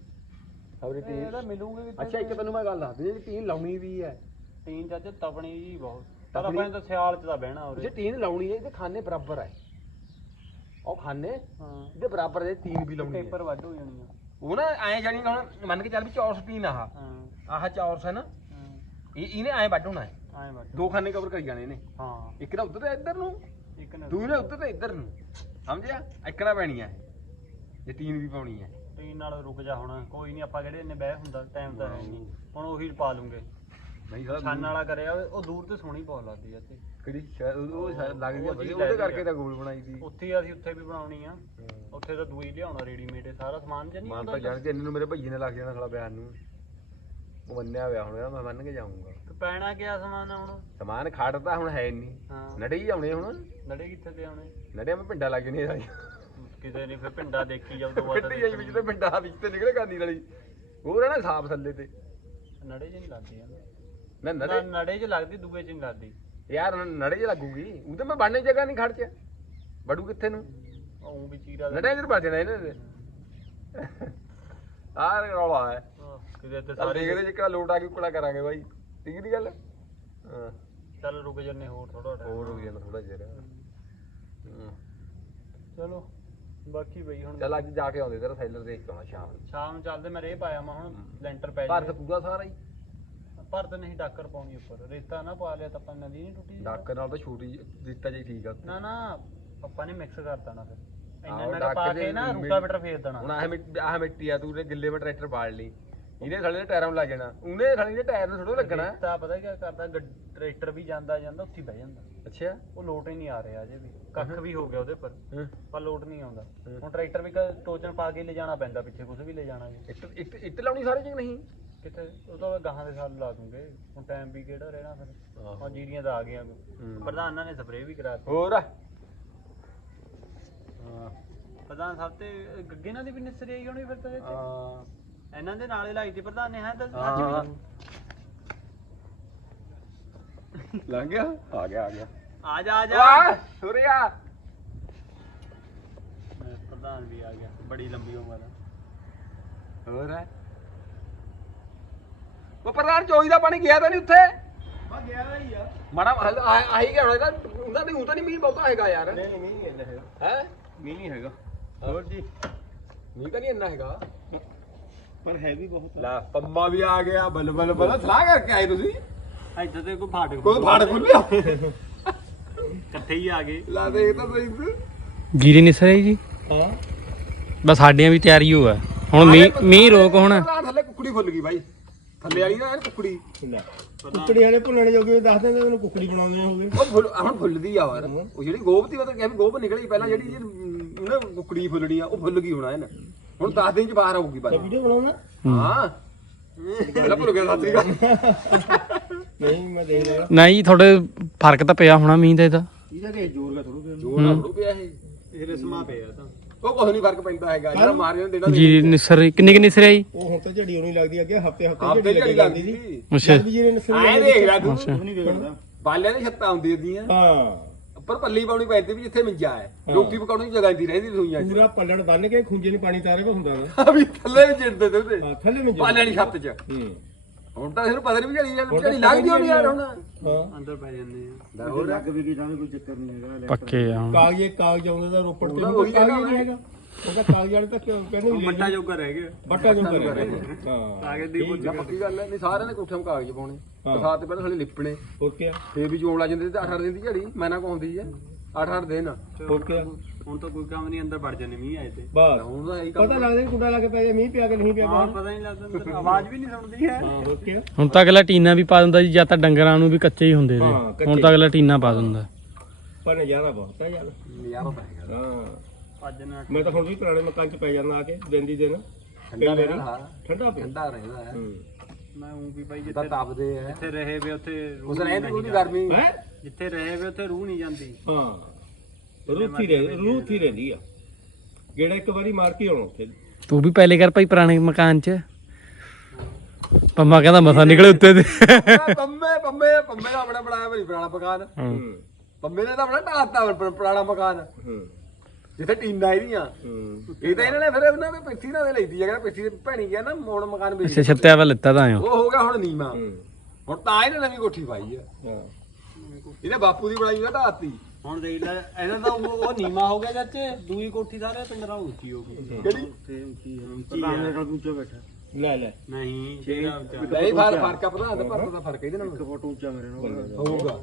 ਖਬਰੇ ਟੀਨ। ਇਹਦਾ ਮਿਲੂਗੇ ਵੀ ਅੱਛਾ ਇੱਕ ਤੈਨੂੰ। ਮੈਂ ਗੱਲ ਦੱਸ ਦਿੰਦੀ ਟੀਨ ਲਾਉਣੀ ਵੀ ਹੈ। ਟੀਨ ਚਾਚੇ ਤਪਣੀ ਜੀ ਬਹੁਤ। ਪਰ ਤਪਣੀ? ਆਪਾਂ ਨੇ ਤਾਂ ਸਿਆਲ ਚ ਤਾਂ ਬਹਿਣਾ ਜੇ ਉਰੇ ਟੀਨ ਲਾਉਣੀ ਹੈ ਇਹਦੇ ਖਾਨੇ ਬਰਾਬਰ ਹੈ ਉਹ ਖਾਨੇ ਹਾਂ। ਇਹਦੇ ਬਰਾਬਰ ਦੇ ਤੀਨ ਵੀ ਲਾਉਣੀ ਹੈ ਪੇਪਰ ਵੱਢ ਹੋ ਜਾਣੀ ਆ। ਉਹ ਨਾ ਐ ਜਾਣੀ ਹੁਣ ਮੰਨ ਕੇ ਚੱਲ ਵੀ 400 ਟੀਨ ਆਹ। ਹਾਂ। ਆਹ 400 ਹੈ ਨਾ। ਹਾਂ। ਇਹ ਇਹਨੇ ਐ ਵੱਢ ਹੋਣਾ ਹੈ। ਆਏ ਵੱਢ ਦੋ ਖਾਨੇ ਕਵਰ ਕਰੀ ਜਾਣੇ ਇਹਨੇ ਹਾਂ। ਇੱਕ ਤਾਂ ਉੱਧਰ ਤੇ ਇੱਧਰ ਨੂੰ ਇੱਕ ਨੇ ਦੂਜੀ ਨੇ ਉੱਧਰ। ਤੇ ਇੱਧਰ ਨੂੰ। ਸਮਝਿਆ? ਇੱਕਣਾ ਪੈਣੀ ਆ ਇਹ ਟੀਨ ਵੀ ਪਾਉਣੀ ਹੈ। ਟੀਨ ਨਾਲ ਰੁਕ ਜਾ ਹੁਣ। ਕੋਈ ਨਹੀਂ ਆਪਾਂ ਕਿਹੜੇ ਇੰਨੇ ਬਹਿ ਹੁੰਦਾ ਟਾਈਮ ਤਾਂ ਹੈ ਨਹੀਂ ਹੁਣ ਉਹੀ ਪਾ ਲੂੰਗੇ। ਨਹੀਂ ਸਾਲਾ ਛਾਨ ਵਾਲਾ ਕਰਿਆ ਉਹ ਦੂਰ ਤੇ ਸੋਹਣੀ ਬਹੁਤ ਲੱਗਦੀ ਆ ਤੇ ਕਿਹੜੀ ਸ਼ਾਇਦ ਉਹ ਉਹ ਸ਼ਾਇਦ ਲੱਗ ਗਿਆ ਉਹ ਵਧੀਆ ਉਹਦੇ ਕਰਕੇ ਤਾਂ ਗੋਲ ਬਣਾਈ ਸੀ। ਉੱਥੇ ਹੀ ਅਸੀਂ ਉੱਥੇ ਵੀ ਬਣਾਉਣੀ ਆ। ਉੱਥੇ ਤਾਂ ਦੂਈ ਲਿਆਉਣਾ ਰੈਡੀਮੇਡ ਸਾਰਾ ਸਮਾਨ ਚ ਨਹੀਂ ਮਾਨ ਤਾਂ ਜਾਣ ਕੇ ਇਹਨੂੰ ਮੇਰੇ ਭਈਏ ਨੇ ਲੱਗ ਜਾਣਾ ਸਾਲਾ ਬਿਆਨ ਨੂੰ। ਉਹ ਮੰਨਿਆ ਹੋਇਆ ਹੁਣ ਇਹਦਾ ਮੈਂ ਮੰਨ ਕੇ ਜਾਊਂਗਾ। ਤੇ ਪੈਣਾ ਕਿਆ ਸਮਾਨ ਆ ਹੁਣ? ਸਮਾਨ ਖੜਦਾ ਹੁਣ ਹੈ ਨਹੀਂ। ਹਾਂ। ਨੜੇ ਹੀ ਆਉਣੇ ਹੁਣ। ਨੜੇ ਕਿੱਥੇ ਤੇ ਆਉਣੇ? ਨੜੇ ਮੈਂ ਪਿੰਡਾਂ ਲੱਗ ਜਣੇ ਕਿਤੇ ਨਹੀਂ ਫਿਰ ਪਿੰਡਾ ਦੇਖੀ ਤੋਂ ਬਾਅਦ ਪਿੰਡੀ ਜਾਈ ਵਿੱਚ ਤੇ ਪਿੰਡਾਂ ਵਿੱਚ ਤੇ ਨਿਕਲ ਗਾਂਦੀ ਵਾਲੀ। ਹੋਰ ਹੈ ਨਾ ਸਾਫ਼ ਥੱਲੇ ਤੇ। ਨੜੇ 'ਚ ਨਹੀਂ ਲੱਗਦੀ ਆ। ਨਾ ਨਾ ਨੜੇ। ਨੜੇ 'ਚ ਲੱਗਦੀ ਦੂਏ 'ਚ ਨਹੀਂ ਲੱਗਦੀ। ਯਾਰ ਨ- ਨੜੇ 'ਚ ਲੱਗੂਗੀ। ਉਹ ਤੇ ਮੈਂ ਬਣਨੇ ਜਗ੍ਹਾ ਨਹੀਂ ਖੜ ਚ। ਬੜੂ ਕਿੱਥੇ ਨੂੰ? ਉਹ ਵੀ ਚੀਰਾ ਦਾ ਨੜਿਆਂ 'ਚ ਜਾਣਾ ਇਹਨਾਂ ਦੇ। ਆਹ ਰੌਲਾ ਹੈ। ਕਿਤੇ ਤੇ ਚੱਲ ਸਾਰੇ ਦੇਖਦੇ ਜਿੱਕਾ ਲੋਟ ਆ ਕੇ ਕੁੜਾ ਕਰਾਂਗੇ ਬਾਈ। ਠੀਕ ਨਹੀਂ ਗੱਲ? ਹਾਂ। ਚੱਲ ਰੁਕ ਜੰਨੇ ਹੋਰ ਥੋੜਾ ਹੋਰ ਹੋ ਜਾਂਦਾ ਥੋੜਾ ਜਿਹਾ। ਚਲੋ ਬਾਕੀ ਬਈ ਹੁਣ ਚੱਲ ਅੱਜ ਜਾ ਕੇ ਆਉਂਦੇ ਤੇਰਾ ਸੈਲਰ ਦੇਖ ਕੇ ਆਉਣਾ ਸ਼ਾਮ ਨੂੰ। ਸ਼ਾਮ ਨੂੰ ਚੱਲਦੇ ਮੈਂ ਰੇ ਪਾਇਆ ਮੈਂ ਹੁਣ ਲੈਂਟਰ ਪੈ ਭਾਰਤ ਜਾਏ ਪੂਰਾ ਸਾਰਾ ਹੀ। ਭਰਤ ਨਹੀਂ ਡਾਕਰ ਪਾਉਣੀ ਉੱਪਰ। ਰੇਤਾ ਨਾ ਪਾ ਲਿਆ ਤਾਂ ਆਪਾਂ ਨਦੀ ਨਹੀਂ ਟੁੱਟੀ ਡਾਕਰ ਨਾਲ ਤਾਂ ਛੋਟੀ ਦਿੱਤਾ ਜੀ ਠੀਕ ਆ। ਨਾ ਨਾ ਆਪਾਂ ਨੇ ਮਿਕਸ ਕਰਤਾ ਨਾ ਫਿਰ। ਇੰਨਾ ਆਹੋ, ਮੈਂ ਡਾਕਰ ਪਾ ਦੇ ਕੇ ਨਾ ਮਿ- ਰੂਟਾਵੇਟਰ ਫੇਰ ਦੇਣਾ। ਹੁਣ ਆਹ ਮਿੱਟੀ ਆਹ ਮਿੱਟੀ ਆ ਤੂੰ ਨੇ ਗਿੱਲੇ ਵਿੱਚ ਟਰੈਕਟਰ ਪਾੜ ਲਈ। ਇਹਨੇ ਥਲੇ ਦੇ ਟਾਇਰਾਂ ਨੂੰ ਲੱਗ ਜਾਣਾ। ਉਹਨੇ ਥਲੇ ਦੇ ਟਾਇਰ ਨੂੰ ਥੋੜਾ ਲੱਗਣਾ। ਤਾਂ ਪਤਾ ਕੀ ਕਰਦਾ ਗੱਡ- ਟਰੈਕਟਰ ਵੀ ਜਾਂਦਾ ਜਾਂਦਾ ਉੱਥੇ ਹੀ ਬਹਿ ਜਾਂਦਾ। ਅੱਛਾ। ਉਹ ਲੋਟ ਹੀ ਨਹੀਂ ਆ ਰਿਹਾ ਅਜੇ ਵੀ। ਕੱਖ ਵੀ ਹੋ ਗਿਆ ਉਹਦੇ ਪਰ ਹਾਂ। ਪਰ ਲੋਟ ਨਹੀਂ ਆਉਂਦਾ। ਹੂੰ। ਹੁਣ ਟਰੈਕਟਰ ਵੀ ਕ- ਟੋਚਨ ਪਾ ਕੇ ਲੈ ਜਾਣਾ ਪੈਂਦਾ ਪਿੱਛੇ ਕੁਝ ਵੀ ਲੈ ਜਾਣਾ ਜੀ। ਇੱਟ ਇੱਟ ਇੱਟ ਲਾਉਣੀ ਸਾਰੇ ਚ ਨਹੀਂ? ਕਿੱਥੇ? ਉਹ ਤਾਂ ਗਾਹਾਂ ਦੇ ਸਾਲ ਲਾ ਦੂੰਗੇ। ਹੁਣ ਟਾਈਮ ਵੀ ਕਿਹੜਾ ਰਹਿਣਾ ਫਿਰ? ਆਹੋ। ਹੁਣ ਜੀਰੀਆਂ ਤਾਂ ਆ ਗਈਆਂ ਪ੍ਰਧਾਨਾਂ ਨੇ ਸਪਰੇਅ ਵੀ ਕਰਾ ਦਿੱਤੀ। ਹੋਰ? ਆ ਪ੍ਰਧਾਨ ਸਾਹਿਬ ਤੇ ਗੱਗੇ ਨਾਲ ਦੀ ਵੀ ਨਿਸਰੀ ਆਈ ਹੋਣੀ ਫਿਰ ਤਾਂ ਇਹ। ਹਾਂ। ਇਹਨਾਂ ਦੇ ਨਾਲੇ ਲਾਈ ਤੀ ਪ੍ਰਧਾਨ ਨੇ ਹੈ ਤਾਂ ਅੱਜ ਹਾਂ। ਵੀ ਲੰਘ ਗਿਆ? ਆ ਗਿਆ ਆ ਗਿਆ। ਆ ਜਾ ਆ ਜਾ। ਵਾਹ ਸੁਰਿਆ! ਪ੍ਰਧਾਨ ਵੀ ਆ ਗਿਆ। ਬੜੀ ਲੰਬੀ ਉਮਰ ਆ। ਹੋਰ ਹੈ? ਉਹ ਪ੍ਰਧਾਨ ਚੋਈ ਦਾ ਪਾਣੀ ਗਿਆ ਤਾਂ ਨਹੀਂ ਉੱਥੇ? ਆ ਗਿਆ ਹੀ ਆ। ਮਾੜਾ ਆਹੀ ਗਿਆ ਹੋਣਾ ਉਹਨਾਂ ਦੀ ਉਹ ਤਾਂ ਨਹੀਂ ਮੀਂਹ ਬਹੁਤਾ ਹੈਗਾ ਯਾਰ। ਨਹੀਂ ਨਹੀਂ ਇੰਨਾ ਹੈਗਾ। ਹੈ? ਮੀਂਹ ਨਹੀਂ ਹੈਗਾ। ਹੋਰ ਜੀ? ਮੀਂਹ ਤਾਂ ਨਹੀਂ ਇੰਨਾ ਹੈਗਾ। ਪਰ ਹੈ ਵੀ ਬਹੁਤ ਲੈ ਪੰਮਾ ਵੀ ਆ ਗਿਆ ਬਲ ਬਲ ਬਲ। ਸਲਾਹ ਕਰਕੇ ਆਏ ਤੁਸੀਂ? ਇੱਧਰ ਤੇ ਕੋਈ ਫਾਟਕ ਕੋਈ ਫਾੜ ਖੁੱਲਿਆ ਇਕੱਠੇ ਹੀ ਆ ਗਏ। ਲਾ ਦੇ ਤਾਂ ਸਹੀ ਜੀਰੀ ਨਿਸਰੇ ਜੀ। ਹਾਂ। ਬਸ ਸਾਡੀਆਂ ਵੀ ਤਿਆਰੀ ਹੋ ਆ। ਹੁਣ ਮੀਂਹ ਮੀਂਹ ਰੋਕ ਹੁਣ। ਥੱਲੇ ਕੁੱਕੜੀ ਫੁੱਲ ਗਈ ਬਾਈ। ਥੱਲੇ ਵਾਲੀ ਨਾ ਇਹ ਕੁੱਕੜੀ। ਕੁੱਕੜੀ ਵਾਲੇ ਭੁੰਨਣ ਜੋਗੇ ਦੱਸ ਦਿੰਦੇ ਉਹਨੂੰ ਕੁੱਕੜੀ ਬਣਾਉਂਦੇ ਹੋਗੇ ਉਹ ਫੁੱਲ ਹੁਣ ਫੁੱਲਦੀ ਆ ਯਾਰ। ਉਹ ਜਿਹੜੀ ਗੋਭ ਤੀ ਮਤਲਬ ਕਿਹਾ ਵੀ ਗੋਭ ਨਿਕਲੀ ਪਹਿਲਾਂ ਜਿਹੜੀ ਜੀ ਉਹਨੇ ਕੁੱਕੜੀ ਫੁੱਲੜੀ ਆ ਉਹ ਫੁੱਲ ਗਈ ਹੋਣਾ ਇਹਨੇ। ਹੁਣ 10 ਦਿਨ ਚ ਬਾਹਰ ਆਊਗੀ ਬਾਈ ਵੀਡੀਓ ਬਣਾਉਣਾ? ਹਾਂ। ਪਹਿਲਾਂ ਭੁੱਲ ਗਿਆ ਸਾਥੀ ਦਾ ਨਹੀਂ ਮੈਂ ਦੇਖ ਲਿਆ ਨਹੀਂ ਥੋੜੇ ਫ਼ਰਕ ਤਾਂ ਪਿਆ ਹੋਣਾ ਮੀਂਹ ਦਾ ਇਹਦਾ ਇਹਦਾ ਕਿ ਜ਼ੋਰ ਦਾ ਥੋੜਾ ਜੋਰ ਨਾਲ ਥੋੜੂ ਪਿਆ ਇਹ। ਇਹ ਰਸਮਾ ਪਿਆ ਤਾਂ। ਉਹ ਕੁਝ ਨਹੀਂ ਫ਼ਰਕ ਪੈਂਦਾ ਹੈਗਾ ਜਿਹੜਾ ਮਾਰ ਜਾਂਦਾ ਦੇਣਾ ਜੀਰੀ ਨਿਸਰ ਕਿੰਨੇ ਕਿ ਨਿਸਰੇ ਆਈ? ਉਹ ਹੁਣ ਤਾਂ ਝੜੀ ਹੋਣੀ ਲੱਗਦੀ ਅੱਗੇ ਹਫ਼ਤੇ ਹਫ਼ਤੇ ਆਪੇ ਝੜੀ ਝੜੀ ਲੱਗਦੀ ਲੱਗਦੀ ਸੀ ਸੀ। ਅੱਛਾ। ਜਦ ਵੀ ਜਿਹੜੇ ਨਸਲ ਐ ਦੇਖ ਲੈ ਤੂੰ। ਅੱਛਾ। ਨਹੀਂ ਵਿਗੜਦਾ। ਬਾਲਿਆਂ ਦੀ ਛੱਤਾਂ ਹੁੰਦੀਆਂ ਦੀਆਂ ਹਾਂ। ਉੱਪਰ ਪੱਲੀ ਪਾਉਣੀ ਪੈਂਦੀ ਵੀ ਜਿੱਥੇ ਮੰਜਾ ਹੈ। ਰੋਟੀ ਪਕਾਉਣੀ ਦੀ ਜਗ੍ਹਾ ਨਹੀਂ ਰਹਿੰਦੀ ਰਸੋਈਆਂ 'ਚ। ਪੂਰਾ ਪੱਲੜ ਬੰਨ ਕੇ ਖੁੰਝੇ ਨਹੀਂ ਪਾਣੀ ਤਾਰੇ ਕੋ ਹੁੰਦਾ ਵਾ। ਆ ਵੀ ਥੱਲੇ ਵੀ ਚਿੜਦੇ ਤੇ ਉਹਦੇ। ਹਾਂ ਥੱਲੇ ਵਿੱਚ ਬਾਲਿਆਂ ਦੀ ਛੱਤ 'ਚ। ਹੂੰ। ਹੁਣ ਤਾਂ ਇਹਨੂੰ ਪਤਾ ਨਹੀਂ ਵੀ ਝੜੀ ਤਾਂ ਝੜੀ ਲੱਗਦੀ ਹੋਣੀ ਯਾਰ ਹੁਣ। ਹਾਂ। ਅੰਦਰ ਪੈ ਜਾਂਦੇ ਆ। ਹੋਰ। ਵੀ ਕੀ ਜਾਣੇ ਕੋਈ ਚੱਕਰ ਨਹੀਂ ਹੈਗਾ ਪੱਕੇ ਆ ਕਾਗਜ਼ੇ ਕਾਗਜ਼ ਆਉਂਦੇ ਦਾ ਰੋਪੜ ਤੇ ਉਹੀ ਕਾਗਜ਼ ਨਹੀਂ ਹੈਗਾ। ਉਹਦਾ ਕਾਗਜ਼ ਵਾਲੇ ਤਾਂ ਕਿਉਂ ਕਹਿੰਦੇ ਵੀ ਮੱਟਾ ਜੋਗਾ ਰਹਿ ਗਿਆ। ਬੱਟਾ ਜੋ ਕਰੇ ਹਾਂ। ਕਾਗਜ਼ ਦੀ ਨਾ ਪੱਕੀ ਗੱਲ ਹੈ ਨਹੀਂ ਸਾਰਿਆਂ ਨੇ ਕੋਠਿਆਂ ਕਾਗਜ਼ ਪਾਉਣੇ। ਬਰਸਾਤ ਤੇ ਪਹਿਲਾਂ ਥੱਲੇ ਲਿਪਣੇ। ਹੋਰ ਕੀ ਫੇਰ ਵੀ ਜੋੜ ਲਾ ਜਾਂਦੇ ਤੇ 8-8 ਦਿਨ ਦੀ ਝੜੀ ਮੈਨਾਂ ਕੋ ਹੁੰਦੀ ਹੈ 8-8 ਦਿਨ। ਹੋਰ ਕੀ ਹੁਣ ਤਾਂ ਕੋਈ ਕੰਮ ਨਹੀਂ ਅੰਦਰ ਵੜ ਜਾਂਦੇ ਮੀਂਹ ਆਏ ਤੇ। ਬਸ। ਹੁਣ ਤਾਂ ਇਹੀ ਪਤਾ ਲੱਗਦਾ ਕੁੰਡਾ ਲਾ ਕੇ ਪੈ ਜਾ ਮੀਂਹ ਪਿਆ ਕਿ ਨਹੀਂ ਪਿਆ ਹਾਂ ਪਤਾ ਨਹੀਂ ਲੱਗਦਾ ਅੰਦਰ ਆਵਾਜ਼ ਵੀ ਨਹੀਂ ਸੁਣਦੀ ਹੈ। ਹਾਂ ਹੋਰ ਕੀ ਹੁਣ ਤਾਂ ਅਗਲਾ ਟੀਨਾ ਵੀ ਪਾ ਦਿੰਦਾ ਜੀ ਜਾਂ ਤਾਂ ਡੰਗਰਾਂ ਨੂੰ ਵੀ ਕੱਚੇ ਹੀ ਹੁੰਦੇ ਹਾਂ, ਕੱਚੇ। ਹੁਣ ਤਾਂ ਅਗਲਾ ਟੀਨਾ ਪਾ ਦਿੰਦਾ। ਪਰ ਨਜ਼ਾਰਾ ਬਹੁਤ ਆ ਯਾਰ। ਨਜ਼ਾਰਾ ਤਾਂ ਹੈਗਾ। ਹਾਂ। ਅੱਜ ਨਾ ਮੈਂ ਤਾਂ ਹੁਣ ਵੀ ਪੁਰਾਣੇ ਮਕਾਨ ਚ ਪੈ ਜਾਂਦਾ ਆ ਕੇ ਦਿਨ ਦੀ ਦਿਨ। ਠੰਡਾ ਰਹਿੰਦਾ। ਠੰਡਾ ਪਿਆ। ਠੰਡਾ ਰਹਿੰਦਾ ਹੈ। ਹੂੰ। ਮੈਂ ਉਹ ਵੀ ਬਾਈ ਜਿੱਦਾਂ ਜਿੱਥੇ ਤਪਦੇ ਹੈ ਜਿੱਥੇ ਰਹੇ ਵੇ ਉੱਥੇ ਰੂਹ ਉਸ ਰਹਿੰਦੀ ਨਹੀਂ ਉਹਦੀ ਗਰਮੀ। ਹੈ? ਜਿੱਥੇ ਰਹੇ ਵੇ ਉੱਥੇ ਰੂਹ ਨਹੀਂ ਜਾਂਦੀ। ਹਾਂ। ਰੂਥੀ ਰਹਿ ਰੂਥੀ ਰਹਿੰਦੀ ਆ। ਜਿਹੜਾ ਇੱਕ ਵਾਰੀ ਮਾਰ ਕੇ ਆਉਣਾ ਉੱਥੇ। ਤੂੰ ਵੀ ਪਹਿਲੇ ਕਰ ਭਾਈ ਪੁਰਾਣੇ ਮਕਾਨ 'ਚ। ਪੰਮਾ ਕਹਿੰਦਾ ਮਸਾ ਨਿਕਲੇ ਉੱਤੇ ਤੇ। ਪੰਮੇ ਪੰਮੇ ਪੰਮੇ ਦਾ ਆਪਣਾ ਬਣਾਇਆ ਬੜੀ ਪੁਰਾਣਾ ਮਕਾਨ। ਹੂੰ। ਪੰਮੇ ਨੇ ਤਾਂ ਆਪਣਾ ਢਾਤਾ ਪੁਰਾਣਾ ਮਕਾਨ। ਹੂੰ। ਜਿੱਥੇ ਟੀਨਾਂ ਇਹਦੀਆਂ ਹੂੰ। ਇਹ ਤਾਂ ਇਹਨਾਂ ਨੇ ਫਿਰ ਉਹਨਾਂ ਨੇ ਪਿੱਠੀ ਨਾਲ ਲਈਦੀ ਜਗ੍ਹਾ ਪਿੱਠੀ ਭੈਣੀ ਗਿਆ ਨਾ ਮੋੜ ਮਕਾਨ ਅੱਛਾ ਵੇਚ ਛੱਤਿਆ ਵਾ ਲਿੱਤਾ ਤਾਂ ਆਇਓ ਉਹ ਹੋ ਗਿਆ ਹੁਣ ਨੀਮਾ। ਹੂੰ। ਹੁਣ ਤਾਂ ਇਹਨੇ ਨਵੀਂ ਕੋਠੀ ਪਾਈ ਆ। ਹਾਂ। ਇਹਨੇ ਬਾਪੂ ਦੀ ਬਣਾਈ ਆ ਢਾਤੀ ਹੁਣ ਦੇਖ ਲੈ ਇਹਦਾ ਤਾਂ ਉਹ ਨੀਮਾ ਹੋ ਗਿਆ ਚਾਚੇ ਦੂਈ ਕੋਠੀ ਸਾਰੇ ਪਿੰਡਰਾ ਉੱਚੀ ਹੋ ਗਈ। ਕਿਹੜੀ? ਤੇ ਉੱਚੀ ਹੈ ਉੱਚੀ ਹੈ ਲੈ ਲੈ। ਨਹੀਂ ਤੇਰਾ ਉੱਚਾ ਨਹੀਂ ਫ਼ਰਕ ਫ਼ਰਕ ਆ ਪ੍ਰਧਾਨ ਦਾ ਫ਼ਰਕ ਇਹਦੇ ਨਾਲ। ਫੋਟੋ ਉੱਚਾ ਮੇਰੇ ਨਾਲ। ਹੋਊਗਾ।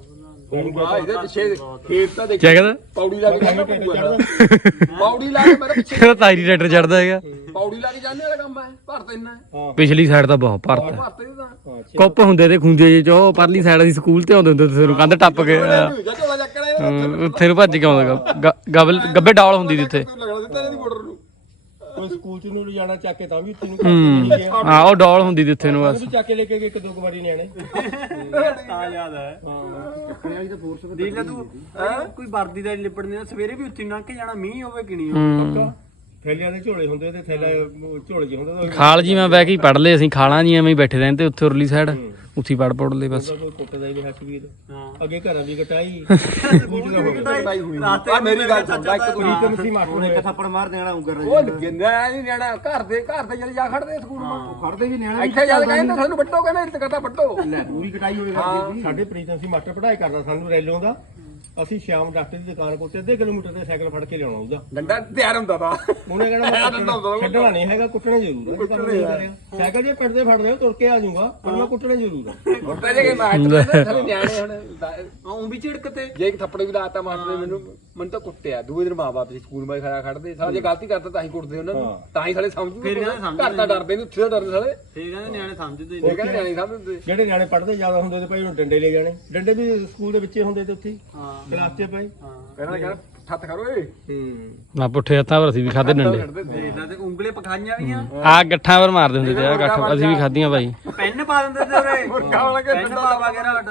ਹੋਊਗਾ ਇਹਦੇ ਪਿੱਛੇ ਖੇਤ ਤਾਂ ਦੇਖ ਕਿਆ ਕਹਿੰਦਾ ਪੌੜੀ ਲਾ ਕੇ ਜਾਣਾ ਪਊਗਾ ਪੌੜੀ ਲਾ ਕੇ ਮੇਰੇ ਪਿੱਛੇ ਇਹਦਾ ਤਾਇਰੀ ਟਰੈਕਟਰ ਚੜਦਾ ਹੈਗਾ? ਪੌੜੀ ਲਾ ਕੇ ਜਾਣੇ ਵਾਲਾ ਕੰਮ ਹੈ ਭਰਤ ਇੰਨਾ ਹੈ। ਹਾਂ। ਪਿਛਲੀ ਸਾਈਡ ਤਾਂ ਬਹੁਤ ਭਰਤਾ ਹਾਂ। ਕੁੱਪ ਹੁੰਦੇ ਤੇ ਖੁੰਝੇ ਜਿਹੇ ਚ ਉਹ ਪਰਲੀ ਸਾਈਡ ਅਸੀਂ ਸਕੂਲ ਤੇ ਆਉਂਦੇ ਹੁੰਦੇ ਤੇ ਕੰਧ ਟੱਪ ਕੇ ਜਾ ਝੋਲਾ ਚੱਕ ਲੈ ਹਾਂ, ਉੱਥੇ ਨੂੰ ਭੱਜ ਕੇ ਆਉਂਦਾ ਗ- ਗਬਲ ਗੱਬੇ ਡੌਲ ਹੁੰਦੀ ਸੀ ਉੱਥੇ। ਲੱਗਣਾ ਦਿੱਤਾ ਇਹਦੀ ਬਾਰਡਰ ਨੂੰ ਕੋਈ ਸਕੂਲ ਚ ਨੂੰ ਲਿਜਾਣਾ ਚੱਕ ਕੇ ਤਾਂ ਵੀ ਉੱਥੇ ਨੂੰ ਹੂੰ। ਨਹੀਂ ਗਿਆ ਹਾਂ ਉਹ ਡੌਲ ਹੁੰਦੀ ਉੱਥੇ ਨੂੰ ਬਸ। ਵੀ ਚੱਕ ਕੇ ਲੈ ਕੇ ਗਏ ਇੱਕ ਦੋ ਕੁ ਵਾਰੀ ਨਿਆਣੇ। ਤਾਂ ਯਾਦ ਹੈ। ਹਾਂ ਦੇਖ ਲੈ ਤੂੰ ਕੋਈ ਵਰਦੀ ਦਾ ਲਿਪੜ ਨਹੀਂ ਸਵੇਰੇ ਵੀ ਉੱਥੇ ਲੰਘ ਕੇ ਜਾਣਾ ਮੀਂਹ ਹੋਵੇ ਕਿ ਨਹੀਂ ਹੂੰ। ਥੈਲਿਆਂ ਦੇ ਝੋਲੇ ਹੁੰਦੇ ਤੇ ਥੈਲਾ ਉਹ ਝੋਲੇ ਚ ਹੁੰਦਾ ਤਾਂ ਖਾਲ ਜੀ ਮੈਂ ਬਹਿ ਕੇ ਪੜ ਲਏ ਅਸੀਂ ਖਾਲਾਂ ਜੀ ਐਵੇਂ ਹੀ ਬੈਠੇ ਰਹਿੰਦੇ ਉੱਥੇ ਉਰਲੀ ਸਾਈਡ ਉੱਥੀ ਪੜ ਪੜ ਲਏ ਬਸ। ਕੋਈ ਕੁੱਟਦਾ ਹੀ ਨਹੀਂ ਹਸਬੀਰ ਹਾਂ। ਅੱਗੇ ਘਰਾਂ ਦੀ ਕਟਾਈ। ਬੂਟ ਦਾ ਹੋ ਗਿਆ ਕਟਾਈ ਹੋਈ ਆ ਮੇਰੀ ਗੱਲ ਸੁਣ ਲੈ ਇੱਕ ਤੂੰ ਤੂੰ ਤਾਂ ਮਸੀਂ ਮਾਰੂ ਇੱਕ ਥੱਪੜ ਮਾਰ ਦੇਣਾ ਉਹ ਕਰ ਉਹ ਗਿੰਦਾ ਨਹੀਂ ਨਿਆਣਾ ਘਰ ਦੇ ਘਰ ਦੇ ਜਦ ਜਾ ਖੜਦੇ ਸਕੂਲ ਮਾ ਖੜਦੇ ਵੀ ਨਿਆਣਾ ਇੱਥੇ ਜਦ ਕਹਿੰਦੇ ਸਾਨੂੰ ਵੱਟੋ ਕਹਿੰਦੇ ਇੱਥੇ ਕਹਤਾ ਵੱਟੋ। ਲੈ ਪੂਰੀ ਕਟਾਈ ਹੋਈ ਕਰਦੀ ਸੀ ਸਾਡੇ ਪ੍ਰੀਤਮ ਸੀ ਮਾਸਟਰ ਪੜ੍ਹਾਈ ਕਰਦਾ ਸਾਨੂੰ ਰੈਲੋਂ ਦਾ। ਅਸੀਂ ਸ਼ਾਮ ਡਾਕਟਰ ਦੀ ਦੁਕਾਨ ਕੋਲ ਤੇ ਅੱਧੇ ਕਿਲੋਮੀਟਰ ਤੇ ਸਾਈਕਲ ਫੜ ਕੇ ਲਿਆਉਣਾ ਉਹਦਾ। ਡੰਡਾ ਤਿਆਰ ਹੁੰਦਾ ਤਾ ਉਹਨੇ ਕਹਿਣਾ ਮੈਂ ਕੁੱਟਣਾ- ਛੱਡਣਾ ਨਹੀਂ ਹੈਗਾ ਕੁੱਟਣਾ ਜ਼ਰੂਰ ਹੈ ਕੰਮ ਨਹੀਂ ਕਰਿਆ। ਸਾਈਕਲ ਜੇ ਪਿੰਡ ਦੇ ਫੜ ਰਹੇ ਹੋ ਤੁਰ ਕੇ ਆ ਜਾਊਗਾ ਪਰ ਮੈਂ ਕੁੱਟਣਾ ਜ਼ਰੂਰ ਹੈ ਉੱਤੇ ਜੇ ਮਾਸਟਰ ਸਾਰੇ ਨਿਆਣੇ ਹੁਣ ਉਹ ਵੀ ਝਿੜਕ ਤੇ। ਜੇ ਇੱਕ ਥੱਪੜ ਵੀ ਲਾਤਾ ਮਾਸਟਰ ਨੇ ਮੈਨੂੰ ਮੈਨੂੰ ਤਾਂ ਕੁੱਟਿਆ। ਦੂਏ ਦਿਨ ਮਾਂ-ਬਾਪ ਜੀ ਸਕੂਲ ਮੈਂ ਖੜਾ ਖੜਦੇ ਸਾਲਾ ਜੇ ਗਲਤੀ ਕਰਤਾ ਤਾਂ ਹੀ ਕੁੱਟਦੇ ਉਹਨਾਂ ਨੂੰ। ਤਾਂ ਹੀ ਸਾਲੇ ਸਮਝੂ ਫਿਰ ਨੇ। ਘਰ ਤਾਂ ਡਰਦੇ ਨਹੀਂ ਉੱਥੇ ਡਰਦੇ ਸਾਲੇ। ਫੇਰ ਕਹਿੰਦੇ ਨਿਆਣੇ ਸਮਝਦੇ ਇਹ ਕਹਿੰਦੇ ਨਿਆਣੇ ਸਮਝਦੇ। ਜਿਹੜੇ ਨਿਆਣੇ ਪੜ੍ਹਦੇ ਜ਼ਿਆਦਾ ਹੁੰਦੇ ਤੇ ਭਾਈ ਉਹਨੂੰ ਡੰਡੇ ਲੈ ਜਾਣੇ। ਡੰਡੇ ਵੀ ਸਕੂਲ ਦੇ ਵਿੱਚ ਹੀ ਹੁੰਦੇ ਤੇ ਉੱਥੇ ਹੀ, ਹਾਂ। ਕਲਾਸ 'ਚ ਭਾਈ ਹਾਂ ਕਹਿੰਦਾ ਠੱਤ ਕਰੋ ਏ ਹੂੰ ਨਾ ਪੁੱਠੇ ਹੱਥਾਂ ਪਰ ਅਸੀਂ ਵੀ ਖਾਦੇ ਡੰਡੇ। ਦੇਖ ਲੈ ਤੇ ਉਂਗਲੇ ਪਖਾਈਆਂ ਵੀ ਆ। ਆ ਗੱਠਾਂ ਪਰ ਮਾਰਦੇ ਹੁੰਦੇ ਤੇ ਆ ਗੱਠ ਅਸੀਂ ਵੀ ਖਾਧੀਆਂ ਭਾਈ ਪੈਨ ਪਾ ਦਿੰਦੇ ਤੇ ਉਰੇ। ਮੁਰਗਾ ਵਾਲਾ ਕੇ ਪੈਨ ਪਾ ਪਾ ਕੇ ਰਾਟ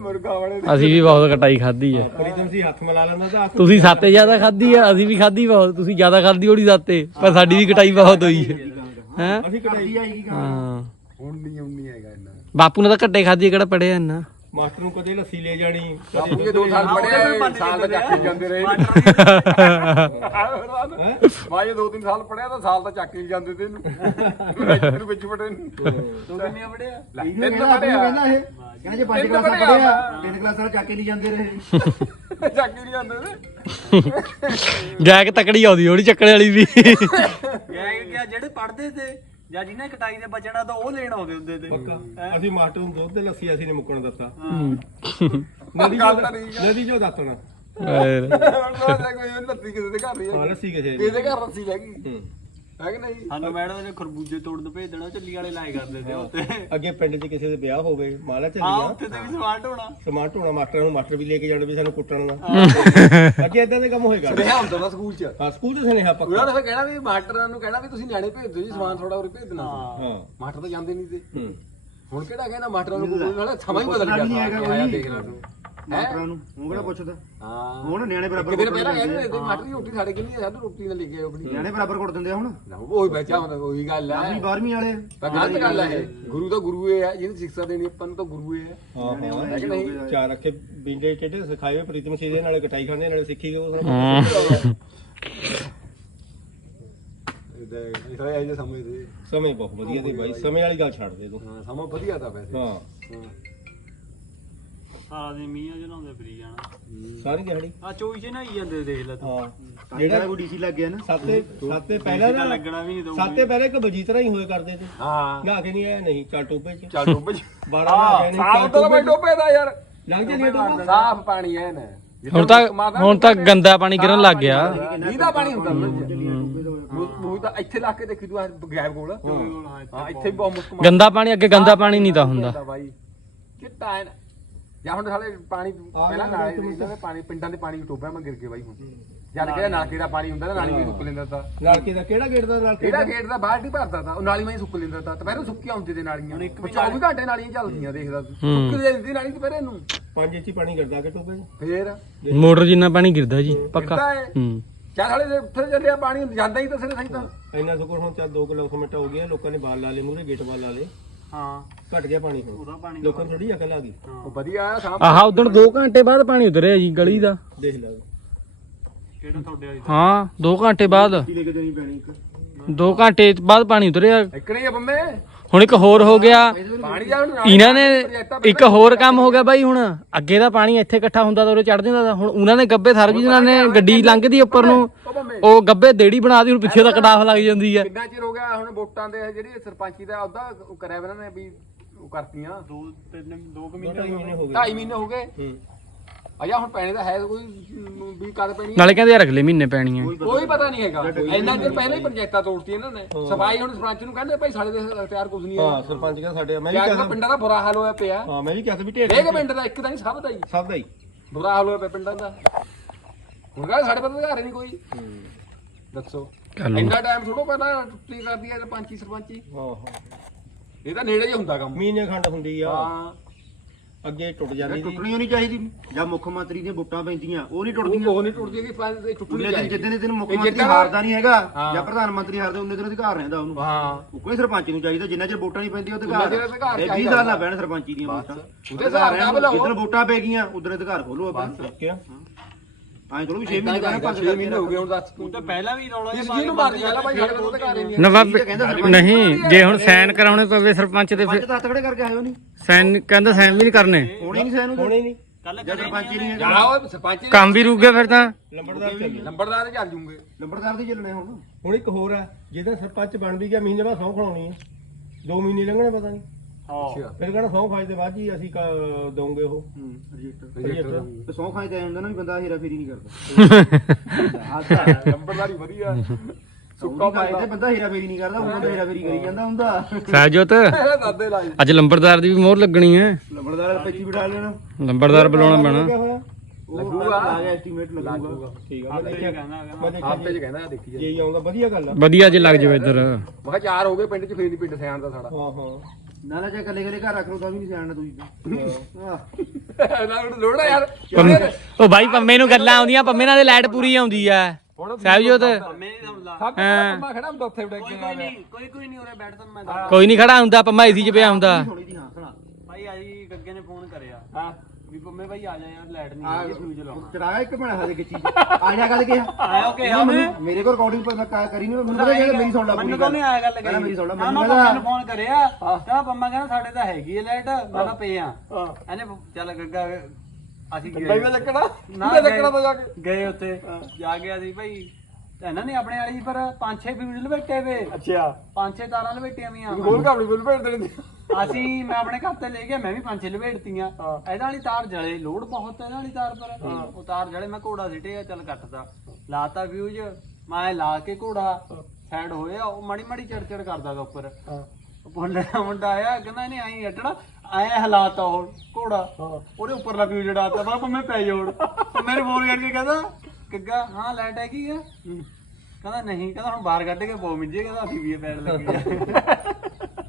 ਮੁਰਗਾ ਵਾਲੇ ਅਸੀਂ ਵੀ ਬਹੁਤ ਕਟਾਈ ਖਾਧੀ ਹੈ ਪ੍ਰੀਤਮ ਸੀ ਹੱਥ ਮਿਲਾ ਲੈਂਦਾ ਤਾਂ ਹੱਥ ਤੁਸੀਂ ਸਾਤੇ ਜ਼ਿਆਦਾ ਖਾਧੀ ਆ ਅਸੀਂ ਵੀ ਖਾਧੀ ਬਹੁਤ। ਤੁਸੀਂ ਜ਼ਿਆਦਾ ਖਾਧੀ ਹੋੜੀ ਸਾਤੇ ਪਰ ਸਾਡੀ ਵੀ ਕਟਾਈ ਬਹੁਤ ਹੋਈ। ਹੈ ਹੈ? ਅਸੀਂ ਕਢਾਈ ਹਾਂ। ਹੁਣ ਨਹੀਂ ਉੰਨੀ ਹੈਗਾ ਇੰਨਾ। ਬਾਪੂ ਨੇ ਤਾਂ ਘੱਟੇ ਖਾਧੀ ਕਿਹੜਾ ਪੜਿਆ ਇੰਨਾ। ਮਾਸਟਰ ਨੂੰ ਕਦੇ ਲੱਸੀ ਲੈ ਜਾਣੀ ਬਾਪੂ ਕਦੇ ਜੀ ਦੋ ਸਾਲ ਹਾਂ, ਉਹਦੇ ਪੜਿਆ ਵੀ ਸਾਲ ਦਾ ਚੱਕ ਕੇ ਜਾਂਦੇ ਰਹੇ। ਮਾਏ ਦੋ ਤਿੰਨ ਸਾਲ ਪੜਿਆ ਤਾਂ ਸਾਲ ਦਾ ਚੱਕ ਕੇ ਜਾਂਦੇ ਤੇ ਇਹਨੂੰ। ਇਹਨੂੰ ਵਿੱਚ ਪੜੇ ਨੂੰ ਤੂੰ ਕਿੰਨੇ ਪੜਿਆ ਲੈ ਇਹਨੂੰ ਤਿੰਨ ਕਹਿੰਦਾ ਪੜਿਆ ਕਹਿੰਦਾ ਇਹ? ਕਹਿੰਦਾ ਜੇ ਪੰਜ ਤਿੰਨ ਕਲਾਸਾਂ ਪੜ੍ਹਿਆ। ਪੜਿਆ ਤਿੰਨ ਕਲਾਸਾਂ ਚੱਕ ਕੇ ਨਹੀਂ ਜਾਂਦੇ ਰਹੇ। ਚੱਕ ਹੀ ਨਹੀਂ ਜਾਂਦੇ ਤੇ ਜਾ ਕੇ ਤਕੜੀ ਆਉਂਦੀ ਹੋੜੀ ਚੱਕਣ ਵਾਲੀ ਵੀ। ਇਹ ਕਿ ਜਿਹੜੇ ਪੜਦੇ ਤੇ। ਜਾਂ ਜਿਹਨੇ ਕਟਾਈ ਦੇ ਬਚਣਾ ਤਾਂ ਉਹ ਲੈਣ ਆਉਂਦੇ ਹੁੰਦੇ ਤੇ। ਪੱਕਾ। ਅਸੀਂ ਮਾਸਟਰ ਨੂੰ ਦੁੱਧ ਤੇ ਲੱਸੀ ਅਸੀਂ ਨੇ ਮੁੱਕਣ ਦਿੱਤਾ। ਹੂੰ। ਨਦੀ ਠੀਕ ਨਦੀ ਜੋ ਦੱਤਣਾ ਕੋਈ ਲੱਤੀ ਕਿਸੇ ਦੇ ਘਰ ਹੀ ਹਾਂ ਹੈ ਲੱਸੀ ਕਿਸੇ ਦੀ। ਕਿਸੇ ਦੇ ਘਰ ਰੱਸੀ ਲੈ ਗਈ ਹੂੰ। ਹੈ ਕਿ ਨਹੀਂ? ਸਾਨੂੰ ਮੈਡਮ ਨੇ ਖਰਬੂਜੇ ਤੋੜਨ ਭੇਜ ਦੇਣਾ ਝੱਲੀ ਵਾਲੇ ਲਾਏ ਕਰਦੇ ਤੇ ਉੱਤੇ ਅੱਗੇ ਪਿੰਡ 'ਚ ਕਿਸੇ ਦੇ ਵਿਆਹ ਹੋਵੇ ਮਾਲਾ ਹਾਂ ਚੱਲੀਆਂ ਉੱਥੇ ਤੇ ਵੀ ਸਮਾਰਟ ਹੋਣਾ ਸਮਾਨ ਢੋਣਾ ਮਾਸਟਰ ਨੂੰ ਮਾਸਟਰ ਵੀ ਲੈ ਕੇ ਜਾਣੇ ਵੀ ਸਾਨੂੰ ਕੁੱਟਣ ਨਾ। ਅੱਗੇ ਇਦਾਂ ਦੇ ਕੰਮ ਹੋਏਗਾ। ਰਿਹਾ ਹੁੰਦਾ ਵਾ ਸਕੂਲ ਚ। ਹਾਂ ਸਕੂਲ 'ਚ ਸੁਨੇਹਾ ਉਹਨਾਂ ਪੱਕਾ ਨੇ ਫਿਰ ਕਹਿਣਾ ਵੀ ਮਾਸਟਰਾਂ ਨੂੰ ਕਹਿਣਾ ਵੀ ਤੁਸੀਂ ਨਿਆਣੇ ਭੇਜ ਦਿਓ ਜੀ ਸਮਾਨ ਥੋੜਾ ਹੋਰ ਭੇਜ ਦੇਣਾ ਹਾਂ। ਹਾਂ। ਮਾਸਟਰ ਤਾਂ ਜਾਂਦੇ ਨਹੀਂ ਤੇ। ਹੂੰ। ਹੁਣ ਕਿਹੜਾ ਕਹਿਣਾ ਮਾਸਟਰਾਂ ਨੂੰ ਕੋਈ ਨਾਲ ਸਮਾਂ ਹੀ ਬਦਲ ਗਿਆ। ਆਇਆ। ਦੇਖ ਲੈ ਤੂੰ। ਮਾਸਟਰਾਂ ਨੂੰ। ਉਹ ਕਿਹੜਾ ਪੁੱਛਦਾ? ਹਾਂ। ਹੁਣ ਨਿਆਣੇ ਬਰਾਬਰ ਕੁੱਟ ਪਹਿਲਾਂ ਕਹਿੰਦੇ ਤੇ ਮਾਸਟਰ ਦੀ ਰੋਟੀ ਸਾਡੇ ਕਿੰਨੀ ਸਾਨੂੰ ਰੋਟੀ ਨਾਲ ਲੈ ਕੇ ਆਪਣੀ। ਨਿਆਣੇ ਬਰਾਬਰ ਕੁੱਟ ਦਿੰਦੇ ਆ ਹੁਣ। ਉਹ ਬੈਠਾ ਹੁੰਦਾ ਉਹੀ ਗੱਲ ਆਪਣੀ 12ਵੀਂ ਵਾਲੇ ਤਾਂ ਗਲਤ ਗੱਲ ਹੈ ਇਹ। ਗੁਰੂ ਤਾਂ ਗੁਰੂ ਹੀ ਹੈ ਜਿਹਨੇ ਸਿੱਖਿਆ ਦੇਣੀ ਆਪਾਂ ਨੂੰ ਤਾਂ ਗੁਰੂ ਕਿ ਨਹੀਂ? ਚਾਰ ਰੱਖੇ ਬਿੰਡੇ ਟੇਡੇ ਸਿਖਾਏ ਪ੍ਰੀਤਮ ਸੀ ਦੇ ਨਾਲੇ ਕਟਾਈ ਖਾਣੇ ਨਾਲੇ ਸਿੱਖੀ ਗਏ ਉਹ ਹੂੰ। ਇਹਦਾ ਇਹ ਇਹ ਜੇ ਸਮਝਦੇ ਸਮੇਂ ਬਹੁਤ ਵਧੀਆ ਤੇ ਬਾਈ ਸਮੇਂ ਵਾਲੀ ਗੱਲ ਛੱਡ ਦੇ ਤੂੰ। ਹਾਂ ਸਮਾਂ ਵਧੀਆ ਤਾਂ ਵੈਸੇ। ਹਾਂ। ਹਾਂ। ਸਾਰਾ ਦਿਨ ਮੀਂਹ ਜਨਾਉਂਦੇ ਫਰੀ ਜਾਣਾ। ਸਾਰੀ ਦਿਹਾੜੀ? ਆ ਚੋਈ ਚ ਨਹਾਈ ਜਾਂਦੇ ਦੇਖ ਲੈ ਤੂੰ। ਹਾਂ। ਜਿਹੜਾ ਜਿਹੜਾ ਕੋਈ ਡੀਸੀ ਲੱਗ ਗਿਆ ਨਾ। ਸਾਤੇ ਸਾਤੇ ਪਹਿਲਾਂ ਤਾਂ ਨਾ ਲੱਗਣਾ ਵੀ ਨਹੀਂ ਸਾਤੇ ਪਹਿਲੇ ਇੱਕ ਬਜੀਤਰਾ ਹੀ ਹੋਏ ਕਰਦੇ ਤੇ। ਹਾਂ। ਨਹਾ ਕੇ ਨਹੀਂ ਆਇਆ ਨਹੀਂ ਚੱਲ ਟੋਪੇ ਚ। ਚੱਲ ਡੁੱਬ ਜਾ 12 ਨਹਾ ਕੇ ਨਹੀਂ ਸਾਫ਼ ਚੱਲ ਤਾਂ ਮੈਂ ਟੋਭੇ ਚ। ਡੋਬੇ ਦਾ ਯਾਰ। ਲੰਘ ਜਾਂਦੀ ਟੋਪੇ ਸਾਫ਼ ਪਾਣੀ ਹੈ ਨਾ ਹੁਣ ਤਾਂ ਹੁਣ ਤਾਂ ਗੰਦਾ ਪਾਣੀ ਗਿਰਨ ਲੱਗ ਗਿਆ। ਮੀਂਹ ਦਾ ਪਾਣੀ ਹੁੰਦਾ। ਮੂੰਹ ਤਾਂ। ਇੱਥੇ ਲਾ ਕੇ ਦੇਖੀ ਤੂੰ ਗੈਬ ਕੋਲ ਹਾਂ ਇੱਥੇ ਵੀ ਬਹੁਤ ਮੁਸਕ ਗੰਦਾ ਪਾਣੀ ਅੱਗੇ ਗੰਦਾ ਪਾਣੀ ਨਹੀਂ ਤਾਂ ਹੁੰਦਾ। ਬਾਈ। ਚਿੱਟਾ ਨਾ। ਜਾਂ ਹੁਣ ਸਾਲੇ ਪਾਣੀ ਪਹਿਲਾਂ ਨਾਲੇ ਇਹਨਾਂ ਦੇ ਪਾਣੀ ਪਿੰਡਾਂ ਦੇ ਪਾਣੀ ਟੋਬਿਆਂ ਮੈਂ ਗਿਰ ਕੇ ਬਾਈ ਹੁਣ। ਜਦ ਕਿਹੜਾ ਨਾਕੇ ਦਾ ਪਾਣੀ ਹੁੰਦਾ ਨਾ ਨਾਲੀ ਵਿੱਚ ਸੁੱਕ ਲੈਂਦਾ ਤਾਂ। ਨਲਕੇ ਦਾ ਕਿਹੜਾ ਗੇਟ ਦਾ ਨਲਕੇ ਕਿਹੜਾ ਗੇਟ ਦਾ? ਬਾਲਟੀ ਭਰਦਾ ਤਾਂ ਉਹ ਨਾਲੀ ਮੈਂ ਸੁੱਕ ਲੈਂਦਾ ਤਾਂ। ਦੁਪਹਿਰੋਂ ਸੁੱਕੀਆਂ ਹੁੰਦੇ ਤੇ ਨਾਲੀਆਂ। 24 ਘੰਟੇ ਨਾਲੀਆਂ ਚੱਲਦੀਆਂ ਦੇਖਦਾ ਤੂੰ। ਸੁੱਕ ਲੈਂਦੀ ਨਾਲੀ ਦੁਪਹਿਰੇ ਨੂੰ। ਪੰਜ ਇੰਚੀ ਪਾਣੀ ਗਿਰਦਾ ਕਿ ਚ ਫੇਰ? ਮੋਟਰ ਜਿੰਨਾ ਪਾਣੀ ਗਿਰਦਾ ਜੀ ਪੱਕਾ। ਹੈ ਹੂੰ। ਚੱਲ ਸਾਲੇ ਦੇ ਉੱਥੇ ਚੱਲਿਆ ਪਾਣੀ ਜਾਂਦਾ ਹੀ ਤਾਂ ਸਿਰੇ ਸਹੀ ਤਾਂ। ਇੰਨਾ ਸ਼ੁਕਰ ਹੁਣ ਚੱਲ 2 ਕਿਲੋਮੀਟਰ ਹੋ ਗਿਆ ਲੋਕਾਂ ਨੇ ਬਾਲ ਲਾ ਲਏ ਮੂਰੇ ਗੇਟ ਬਾਲ ਲਾ ਲਏ। ਹਾਂ। ਘਟ ਗਿਆ ਪਾਣੀ ਹੁਣ। ਉਹਦਾ ਪਾਣੀ ਲੋਕਾਂ ਨੂੰ ਥੋੜੀ ਅਕਲ ਆ ਗਈ। ਉਹ ਵਧੀਆ ਆ ਸਾਹਮ ਆਹ ਉਦੋਂ 2 ਘੰਟੇ ਬਾਅਦ ਪਾਣੀ ਉਤਰਿਆ ਜੀ ਗਲੀ ਦਾ। ਦੇਖ ਲੈ ਕਿਹੜਾ ਤੁਹਾਡੇ ਵਾਲੀ ਹਾਂ 2 ਘੰਟੇ ਬਾਅਦ। ਕੀ ਲੈ ਕੇ ਦੇਣੀ ਪੈਣੀ ਇੱਕ। 2 ਘੰਟੇ ਬਾਅਦ ਪਾਣੀ ਉਤਰਿਆ ਇਕਣੇ ਆ ਬੰਮੇ। ਹੁਣ ਇੱਕ ਹੋਰ ਹੋ ਗਿਆ। ਪਾਣੀ ਇਹਨਾਂ ਨੇ ਇੱਕ ਹੋਰ ਕੰਮ ਹੋ ਗਿਆ ਬਾਈ ਹੁਣ। ਅੱਗੇ ਦਾ ਪਾਣੀ ਇੱਥੇ ਇਕੱਠਾ ਹੁੰਦਾ ਤਾਂ ਉਰੇ ਚੜ ਜਾਂਦਾ ਤਾ। ਹੁਣ ਉਹਨਾਂ ਨੇ ਗੱਬੇ ਸਰਬਜੀਤ ਨਾਲ ਨੇ ਗੱਡੀ ਲੰਘਦੀ ਉੱਪਰ ਨੂੰ। ਉਹ ਗੱਬੇ ਦੇੜੀ ਬਣਾਦੀ ਹੁਣ ਪਿੱਛੇ ਦਾ ਕਟਾਫ ਲੱਗ ਜਾਂਦੀ ਹੈ ਕਿੰਨਾ ਚਿਰ ਹੋ ਗਿਆ ਹੁਣ ਵੋਟਾਂ ਦੇ ਜਿਹੜੀ ਸਰਪੰਚੀ ਦਾ ਉਹਦਾ ਉਹ ਕਰਿਆ ਇਹਨਾਂ ਨੇ ਵੀ ਉਹ ਕਰਤੀਆਂ? ਦੋ ਤਿੰਨ ਦੋ ਕੁ ਦੋ ਮਹੀਨੇ ਢਾਈ ਮਹੀਨੇ ਹੋ ਗਏ। 2.5 ਮਹੀਨੇ ਹੋ ਗਏ? ਹੂੰ। ਅਜਾ ਹੁਣ ਪੈਣੇ ਦਾ ਹੈ ਕੋਈ ਵੀ ਕਦ ਪੈਣੀ? ਨਾਲੇ ਕਹਿੰਦੇ ਯਾਰ ਅਗਲੇ ਮਹੀਨੇ ਪੈਣੀ ਹੈ ਕੋਈ ਪਤਾ ਨਹੀਂ ਹੈਗਾ। ਇੰਨਾ ਚਿਰ ਪਹਿਲਾਂ ਹੀ ਪ੍ਰੋਜੈਕਟਾਂ ਤੋੜਤੀ ਇਹਨਾਂ ਨੇ। ਸਫ਼ਾਈ ਹੁਣ ਸਰਪੰਚ ਨੂੰ ਕਹਿੰਦੇ ਭਾਈ ਸਾਡੇ ਦੇ ਤਿਆਰ ਕੁਝ ਨਹੀਂ ਹਾਂ ਹੈ ਸਰਪੰਚ ਕਹਿੰਦਾ ਸਾਡੇ ਮੈਂ ਵੀ ਕਹਿੰਦਾ ਪਿੰਡਾਂ ਦਾ ਬੁਰਾ ਹਾਲ ਹੋਇਆ ਪਿਆ। ਹਾਂ ਮੈਂ ਵੀ ਕਿਹਾ ਸੀ ਵੀ ਢੇਰ ਇਹ ਪਿੰਡ ਦਾ ਇੱਕ ਤਾਂ ਨਹੀਂ ਸਭ ਦਾ ਹੀ। ਸਭ ਦਾ ਹੀ। ਬੁਰਾ ਹਾਲ ਹੋਇਆ ਪਿਆ ਪਿੰਡਾਂ ਦਾ। ਹੁਣ ਕਹਿੰਦੇ ਸਾਡੇ ਪਤਾ ਘਰ ਨਹੀਂ ਕੋਈ। ਦੱਸੋ। ਇੰਨਾ ਟਾਈਮ ਥੋੜੋ ਪਹਿਲਾਂ ਟੁੱਟੀ ਕਰਦੀ ਹੈ ਪੰਚੀ ਸਰਪੰਚੀ। ਹਾਂ ਹਾਂ। ਇਹ ਤਾਂ ਨੇੜੇ ਹੀ ਹੁੰਦਾ ਕੰਮ। ਮਹੀਨੇ ਖੰਡ ਹੁੰਦੀ ਆ। ਹਾਂ। ਅੱਗੇ ਟੁੱਟ ਜਾਂਦੀ ਸੀ। ਟੁੱਟਣੀ ਹੋਣੀ ਚਾਹੀਦੀ। ਜਾਂ ਮੁੱਖ ਮੰਤਰੀ ਦੀਆਂ ਵੋਟਾਂ ਪੈਂਦੀਆਂ ਉਹ ਨਹੀਂ ਟੁੱਟਦੀਆਂ। ਉਹ ਨਹੀਂ ਟੁੱਟਦੀ ਕਿ ਪੰਜ ਟੁੱਟਣੀ ਚਾਹੀਦੀ ਜਿੱਦਣ ਦੇ ਦਿਨ ਮੁੱਖ ਮੰਤਰੀ ਹਾਰਦਾ ਨਹੀਂ ਹੈਗਾ। ਜਾਂ ਪ੍ਰਧਾਨ ਮੰਤਰੀ ਹਾਰਦਾ ਉਹਨੇ ਦਿਨ ਅਧਿਕਾਰ ਰਹਿੰਦਾ ਉਹਨੂੰ। ਹਾਂ। ਉਹ ਕੋਈ ਸਰਪੰਚ ਨੂੰ ਚਾਹੀਦਾ ਜਿੰਨਾ ਚਿਰ ਵੋਟਾਂ ਨਹੀਂ ਪੈਂਦੀਆਂ ਉਹ ਉਹਨਾਂ ਚਿਰ ਅਧਿਕਾਰ ਅਧਿਕਾਰ ਇਹ 20 ਚਾਹੀਦਾ। ਸਾਲ ਨਾ ਬਹਿਣ ਸਰਪੰਚੀ ਦੀਆਂ ਵੋਟਾਂ। ਉਹਦੇ ਬੁਲਾਓ। ਜਿੱਦਣ ਵੋਟਾਂ ਪੈ ਗਈਆਂ ਉਦੋਂ ਅਧਿਕਾਰ ਖੋਲੋ ਕਿਆ ਐਂ ਥੋੜੋ ਵੀ 6 ਇਦਾਂ ਮਹੀਨੇ ਚਾਹੀਦਾ ਪਹਿਲਾਂ 6 ਮਹੀਨੇ ਹੋ ਗਏ ਹੁਣ ਦੱਸ ਤੂੰ ਤਾਂ ਪਹਿਲਾਂ ਵੀ ਰੌਲਾ ਇਸ ਜੀ ਨੂੰ ਮਾਰਦੀ ਪਹਿਲਾਂ ਭਾਈ ਸਾਡੇ ਕੋਲ ਅਧਿਕਾਰ ਹੀ ਨਹੀਂ ਨਾ ਬਾਬੇ ਨਹੀਂ ਜੇ ਹੁਣ ਸਾਈਨ ਕਰਾਉਣੇ ਪਵੇ ਸਰਪੰਚ ਦੇ ਪੰਜ ਫਿਰ ਤਾਂ ਹੱਥ ਖੜੇ ਕਰਕੇ ਆਇਓ ਨਹੀਂ। ਸਾਈਨ ਕਹਿੰਦਾ ਸਾਈਨ ਵੀ ਨਹੀਂ ਕਰਨੇ। ਹੋਣੇ ਨਹੀਂ ਸੈਨ ਹੋਣੇ ਨਹੀਂ ਕੱਲ ਜਾਂ ਸਰਪੰਚ ਹੀ ਨਹੀਂ ਹੈਗਾ। ਜਾਣਾ ਉਹ ਸਰਪੰਚ ਕੰਮ ਵੀ ਰੁਕ ਗਿਆ ਫਿਰ ਤਾਂ। ਲੰਬੜਦਾਰ ਚੱਲ ਨੰਬਰਦਾਰ ਚੱਲ ਜੂਗੇ। ਲੰਬੜਦਾਰ ਦੇ ਚੱਲਣੇ ਹੁਣ। ਹੁਣ ਇੱਕ ਹੋਰ ਹੈ ਜਿਹਦਾ ਸਰਪੰਚ ਬਣ ਵੀ ਗਿਆ ਮਹੀਨੇ ਬਾਅਦ ਸੌਂ ਖਣਾਉਣੀ ਹੈ ਦੋ ਮਹੀਨੇ ਲੰਘਣੇ ਪਤਾ ਨਹੀਂ ਅੱਛਾ। ਫਿਰ ਕਹਿੰਦਾ ਸੌਂ ਖਾਜ ਦੇ ਬਾਅਦ ਹੀ ਅਸੀਂ ਦਊਂਗੇ ਉਹ। ਰਜਿਸਟਰ। ਤੇ ਸੌ ਖਾਏ ਤੇ ਐਂ ਹੁੰਦਾ ਨਾ ਵੀ ਬੰਦਾ ਹੇਰਾ ਫੇਰੀ ਨਹੀਂ ਕਰਦਾ। ਨੰਬਰਦਾਰੀ ਵਧੀਆ। ਸੁੱਕਾ ਪਾਏ ਤੇ ਬੰਦਾ। ਹੇਰਾ ਫੇਰੀ ਨਹੀਂ ਕਰਦਾ ਹੁਣ ਬੰਦਾ ਹੇਰਾ ਫੇਰੀ ਕਰੀ ਜਾਂਦਾ ਹੁੰਦਾ। ਸਹਿਜੋਤ ਅੱਜ ਲੰਬੜਦਾਰ ਦੀ ਵੀ ਮੋਹਰ ਲੱਗਣੀ ਹੈ। ਲੰਬੜਦਾਰ ਪੈਚੀ ਬਿਠਾ ਲੈਣਾ ਲੰਬੜਦਾਰ ਬੁਲਾਉਣਾ ਪੈਣਾ। ਉਹ ਆ ਗਿਆ ਐਸਟੀਮੇਟ ਲੱਗੂਗਾ। ਠੀਕ ਆ ਮੈਂ ਹਫ਼ਤੇ ਚ ਕਹਿੰਦਾ ਦੇਖੀ ਜਾ ਜੇ ਹੀ ਆਉਂਦਾ ਵਧੀਆ ਗੱਲ ਆ। ਵਧੀਆ ਜੇ ਲੱਗ ਜਾਵੇ ਇੱਧਰ। ਮੈਂ ਕਿਹਾ ਚਾਰ ਹੋ ਗਏ ਪਿੰਡ ਚ ਫੇਰ ਨਹੀਂ ਪਿੰਡ ਸਿਆਣ ਦਾ ਸਾਡਾ ਹਾਂ ਹਾਂ। ਨਾ ਨਾ ਜੇ ਕੱਲੇ ਕੱਲੇ ਘਰ ਰੱਖ ਲੋ ਤਾਂ ਵੀ ਨਹੀਂ ਸਿਆਣਨਾ ਤੁਸੀਂ ਹਾਂ। ਆਹ। ਨਾ ਹੁਣ ਲੋੜ ਆ ਯਾਰ। ਉਹ ਬਾਈ ਪੰਮੇ ਨੂੰ ਗੱਲਾਂ ਆਉਂਦੀਆਂ ਪੰਮੇ ਨਾਲ ਦੇ ਲਾਈਟ ਪੂਰੀ ਆਉਂਦੀ ਆ। ਸਾਹਿਬਜੋਤ। ਤੋਂ ਖੜਾ ਹੁੰਦਾ ਉੱਥੇ ਬੈਠ ਕੋਈ ਕੇ ਕੋਈ ਨਹੀਂ ਕੋਈ ਕੋਈ ਨਹੀਂ ਉਰੇ ਬੈਠ ਤੈਨੂੰ ਮੈਂ ਦੱਸ ਕੋਈ ਨਹੀਂ ਖੜਾ ਹੁੰਦਾ ਪੰਮਾ ਏਸੀ 'ਚ ਪਿਆ ਹੁੰਦਾ। ਥੋੜੀ ਦੀ ਹਾਂ ਸੁਣਾ। ਭਾਈ ਆਜੀ ਗੱਗੇ ਨੇ ਫੋਨ ਕਰਿਆ। ਹਾਂ। ਵੀ ਪੰਮੇ ਭਾਈ ਆ ਜਾ ਯਾਰ ਲਾਈਟ ਨਹੀਂ ਆ ਹੈਗੀ ਫਿਊਜ਼ ਲਾਉਣਾ। ਚੜਾਇਆ ਇੱਕ ਭੈਣਾ ਹਜੇ ਕਿ ਚੀਜ਼ ਆ ਜਾ ਗੱਲ ਕਿਹਾ ਆਇਆ ਕਿ ਇਹਨੇ ਮੈਨੂੰ- ਮੇਰੇ ਕੋਲ ਰਿਕਾਰਡਿੰਗ ਪਰ ਮੈਂ ਕਾ- ਕਰੀ ਨਹੀਂ ਮੈਨੂੰ ਪਤਾ ਜਿਹੜਾ ਮੇਰੀ ਸੁਣ ਲਾ ਪੂਰੀ ਮੈਨੂੰ ਨਹੀਂ ਆਇਆ ਗੱਲ ਪਹਿਲਾਂ ਮੇਰੀ ਸੁਣ ਲਾ ਨਾ ਮੈਨੂੰ ਨਾ ਕਹਿੰਦਾ ਨੂੰ ਫੋਨ ਕਰਿਆ। ਕਹਿੰਦਾ ਪੰਮਾ ਕਹਿੰਦਾ ਸਾਡੇ ਤਾਂ ਹੈਗੀ ਹੈ ਲਾਈਟ ਮੈਂ ਤਾਂ ਪਏ ਆ। ਇਹਨੇ ਚੱਲ ਗੱਗਾ ਅਸੀਂ ਗਏ ਵੇ ਲੱਕੜਾ ਨਾ ਨਾ ਲੱਕੜਾ ਤੋਂ ਜਾ ਕੇ। ਗਏ ਉੱਥੇ। ਜਾ ਕੇ ਅਸੀਂ ਭਾਈ ਤੇ ਇਹਨਾਂ ਨੇ ਆਪਣੇ ਵਾਲੀ ਪਰ ਪੰਜ ਛੇ ਫਿਊਜ਼ ਲਵੇਟੇ ਵੇ। ਅੱਛਾ। ਪੰਜ ਛੇ ਤਾਰਾਂ ਲਵੇਟੀਆਂ ਵੀਆਂ। ਗੋਲ ਕਾਬਲੀ ਬਿਲ ਭੇਜ ਦੇਣੀ। ਅਸੀਂ ਮੈਂ ਆਪਣੇ ਘਰ ਤੇ ਲੈ ਗਿਆ ਮੈਂ ਵੀ ਪੰਜ ਛੇ ਲਵੇਟਤੀਆਂ ਇਹਦਾ ਵਾਲੀ ਤਾਰ ਜਲੇ ਲੋਡ ਬਹੁਤ ਹੈ ਇਹਦਾ ਵਾਲੀ ਤਾਰ ਪਰ। ਉਹ ਤਾਰ ਜਲੇ ਮੈਂ ਘੋੜਾ ਸਿੱਟਿਆ ਚੱਲ ਕੱਟਦਾ। ਲਾਤਾ ਫਿਊਜ਼ ਮੈਂ ਲਾ ਕੇ ਘੋੜਾ ਸਾਈਡ ਹੋਇਆ ਉਹ ਮੜੀ ਮੜੀ ਚੜ ਚੜ ਕਰਦਾ ਗਾ ਉੱਪਰ ਉਹ ਬੋਲੇ ਦਾ ਮੁੰਡਾ ਆਇਆ ਕਹਿੰਦਾ ਇਹਨੇ ਆਈ ਅੱਟਣਾ ਆਇਆ ਹਲਾਤਾ ਉਹ ਘੋੜਾ। ਉਹਦੇ ਉੱਪਰ ਲਾ ਫਿਊਜ਼ ਡਾਤਾ ਮੈਂ ਪੰਮੇ ਪੈ ਜੋੜ ਮੇਰੇ ਫੋਨ ਕਰਕੇ ਕਹਿੰਦਾ ਕਿੱਗਾ ਹਾਂ ਲਾਈਟ ਹੈਗੀ ਆ। ਕਹਿੰਦਾ ਨਹੀਂ ਕਹਿੰਦਾ ਹੁਣ ਬਾਹਰ ਕੱਢ ਕੇ ਪੋ ਮਿੱਜੇ ਕਹਿੰਦਾ ਅਸੀਂ ਵੀ ਪੈਣ ਲੱਗੀ ਆ।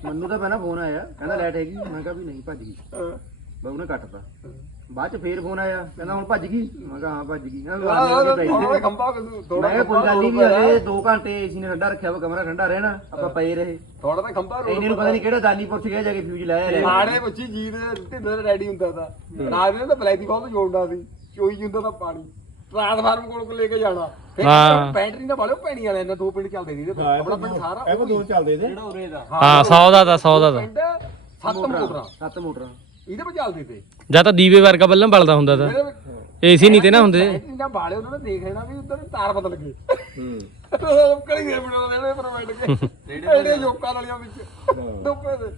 ਮੈਨੂੰ ਤਾਂ ਪਹਿਲਾਂ ਫੋਨ ਆਇਆ ਕਹਿੰਦਾ ਲਾਈਟ ਹੈਗੀ ਮੈਂ ਕਿਹਾ ਵੀ ਨਹੀਂ ਭੱਜ ਗਈ। ਬਈ ਉਹਨੇ ਕੱਟਤਾ। ਬਾਅਦ ਚ ਫੇਰ ਫੋਨ ਆਇਆ ਕਹਿੰਦਾ ਹੁਣ ਭੱਜ ਗਈ। ਮੈਂ ਕਿਹਾ ਹਾਂ ਭੱਜ ਗਈ। ਕਹਿੰਦਾ। ਖੰਭਾ ਮੈਂ ਕਿਹਾ ਕੋਈ ਗੱਲ ਨਹੀਂ ਵੀ ਹਲੇ 2 ਘੰਟੇ ਏਸੀ ਨੇ ਠੰਡਾ ਰੱਖਿਆ ਵਾ ਕਮਰਾ ਠੰਡਾ ਰਹਿਣਾ ਆਪਾਂ ਪਏ ਰਹੇ। ਥੋੜਾ ਤਾਂ ਖੰਭਾ ਇਹਨੇ ਨੂੰ ਪਤਾ ਨਹੀਂ ਕਿਹੜਾ ਦਾਨੀਪੁਰ ਚ ਗਿਆ ਜਾ ਕੇ ਫਿਊਜ਼ ਲਾਇਆ ਆੜੇ ਬੱਚੀ ਜੀ ਦੇ ਢਿੱਡ ਦਾ ਰੈਡੀ ਹੁੰਦਾ ਤਾਂ। ਨੂੰ ਤਾਂ ਬਲੈਕੀ ਕੋਲ ਜੋੜਨਾ ਸੀ ਚੋਈ ਹੁੰਦਾ ਤਾਂ ਪਾਣੀ। ਟ੍ਰਾਂਸਫਾਰਮ ਕੋਲ ਕੋਲ ਲੈ ਕੇ ਜਾਣਾ। ਫਿਰ ਹਾਂ। ਬੈਟਰੀ ਨਾਲ ਬਾਲਿਓ ਪੈਣੀ ਵਾਲੇ ਨੇ ਦੋ ਪਿੰਡ ਚੱਲਦੇ ਸੀ ਇਹਦੇ ਆਪਣਾ ਪਿੰਡ ਸਾਰਾ ਇਹ ਦੋ ਚੱਲਦੇ ਤੇ ਜਿਹੜਾ ਉਰੇ ਦਾ। ਹਾਂ 100 ਦਾ ਤਾਂ 100 ਦਾ ਤਾਂ। ਪਿੰਡ ਸੱਤ ਮੋਟਰਾਂ ਸੱਤ ਮੋਟਰਾਂ। ਇਹਦੇ ਪਰ ਚੱਲਦੇ ਤੇ। ਜਾਂ ਤਾਂ ਦੀਵੇ ਵਰਗਾ ਬੱਲਮ ਬਲਦਾ ਹੁੰਦਾ ਤਾਂ। ਏਸੀ ਨਹੀਂ ਤੇ ਨਾ ਹੁੰਦੇ। ਨਾਲ ਬਾਲੇ ਉਹਨਾਂ ਨੇ ਦੇਖ ਲੈਣਾ ਵੀ ਉਧਰ ਤਾਰ ਬਦਲ ਗਈ ਹੂੰ। ਕਲੀ ਗਏ ਬਣਾ ਲੈਣੇ ਪਰ ਬੈਠ ਕੇ। ਇਹਦੇ ਜੋਕਾਂ ਵਾਲੀਆਂ ਵਿੱਚ। ਡੋਪੇ ਦੇ।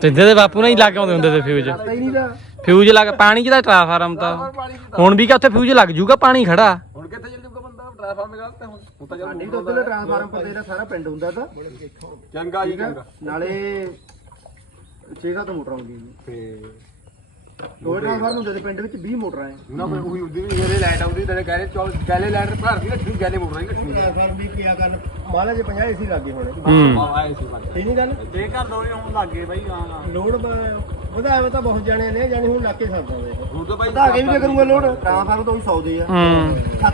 ਤਿੰਦੇ ਦੇ ਬਾਪੂ ਨਾਲ ਹੀ ਲੱਗ ਆਉਂਦੇ ਹੁੰਦੇ ਤੇ ਫਿਊਜ਼ ਨਹੀਂ ਦਾ ਫਿਊਜ਼ ਲੱਗ ਪਾਣੀ 'ਚ ਤਾਂ ਟ੍ਰਾਂਸਫਾਰਮ ਤਾਂ। ਹੁਣ ਵੀ ਕਿ ਉੱਥੇ ਫਿਊਜ਼ ਲੱਗ ਜੂਗਾ ਪਾਣੀ ਖੜਾ। ਹੁਣ ਕਿੱਥੇ ਚੱਲ ਜੂਗਾ ਬੰਦਾ? ਟ੍ਰਾਂਸਫਾਰਮ ਗਲਤ ਹੈ ਹੁਣ। ਹੁਣ ਤਾਂ ਚੱਲ ਤਾਂ ਉੱਧਰ ਟ੍ਰਾਂਸਫਾਰਮ ਪਰ ਇਹਦਾ ਸਾਰਾ ਪਿੰਡ ਹੁੰਦਾ ਤਾਂ। ਚੰਗਾ ਜੀ ਚੰਗਾ। ਨਾਲੇ 6-7 ਮੋਟਰਾਂ ਹੁੰਦੀਆਂ ਜੀ। ਤੇ ਦੋ ਟ੍ਰਾਂਸਫਾਰਮ ਹੁੰਦੇ ਤੇ ਪਿੰਡ ਵਿੱਚ 20 ਮੋਟਰਾਂ ਐ। ਨਾ ਮੈਂ ਉਹੀ ਉਹਦੀ ਵੀ ਮੇਰੇ ਲਾਈਟ ਆਉਂਦੀ ਤੇ ਗੈਲੇ ਚੌਲ ਗੈਲੇ ਲਾਈਟ ਭਰ ਦੀ ਰੱਖੀ ਗੈਲੇ ਮੋੜ ਰਹੀ ਰੱਖੀ ਟ੍ਰਾਂਸਫਾਰਮ ਵੀ ਕੀਆ ਕਰਨ? ਮਾਲਾ ਜੇ 50 ਏਸੀ ਲੱਗੇ ਹੋਣੇ। ਹੂੰ। ਆਏ ਸੀ ਨਹੀਂ ਗੱਲ ਦੇ ਘਰ ਦੋਵੇਂ ਹੁਣ ਲੱਗ ਬਾਈ ਹਾਂ ਹਾਂ। ਲੋਡ ਵਧਾਇਆ ਤਾਂ ਬਹੁਤ ਜਾਣੇ ਨੇ ਜਾਣੀ ਹੁਣ ਲੱਗੇ ਸਰਦਾ ਵੇ ਹੁਣ ਤਾਂ ਭਾਈ ਵਧਾ ਕੇ ਵੀ ਕਰੂੰਗਾ ਲੋਡ ਟ੍ਰਾਂਸਫਾਰਮ ਤਾਂ ਉਹੀ 100 ਦੇ ਆ। ਹੂੰ।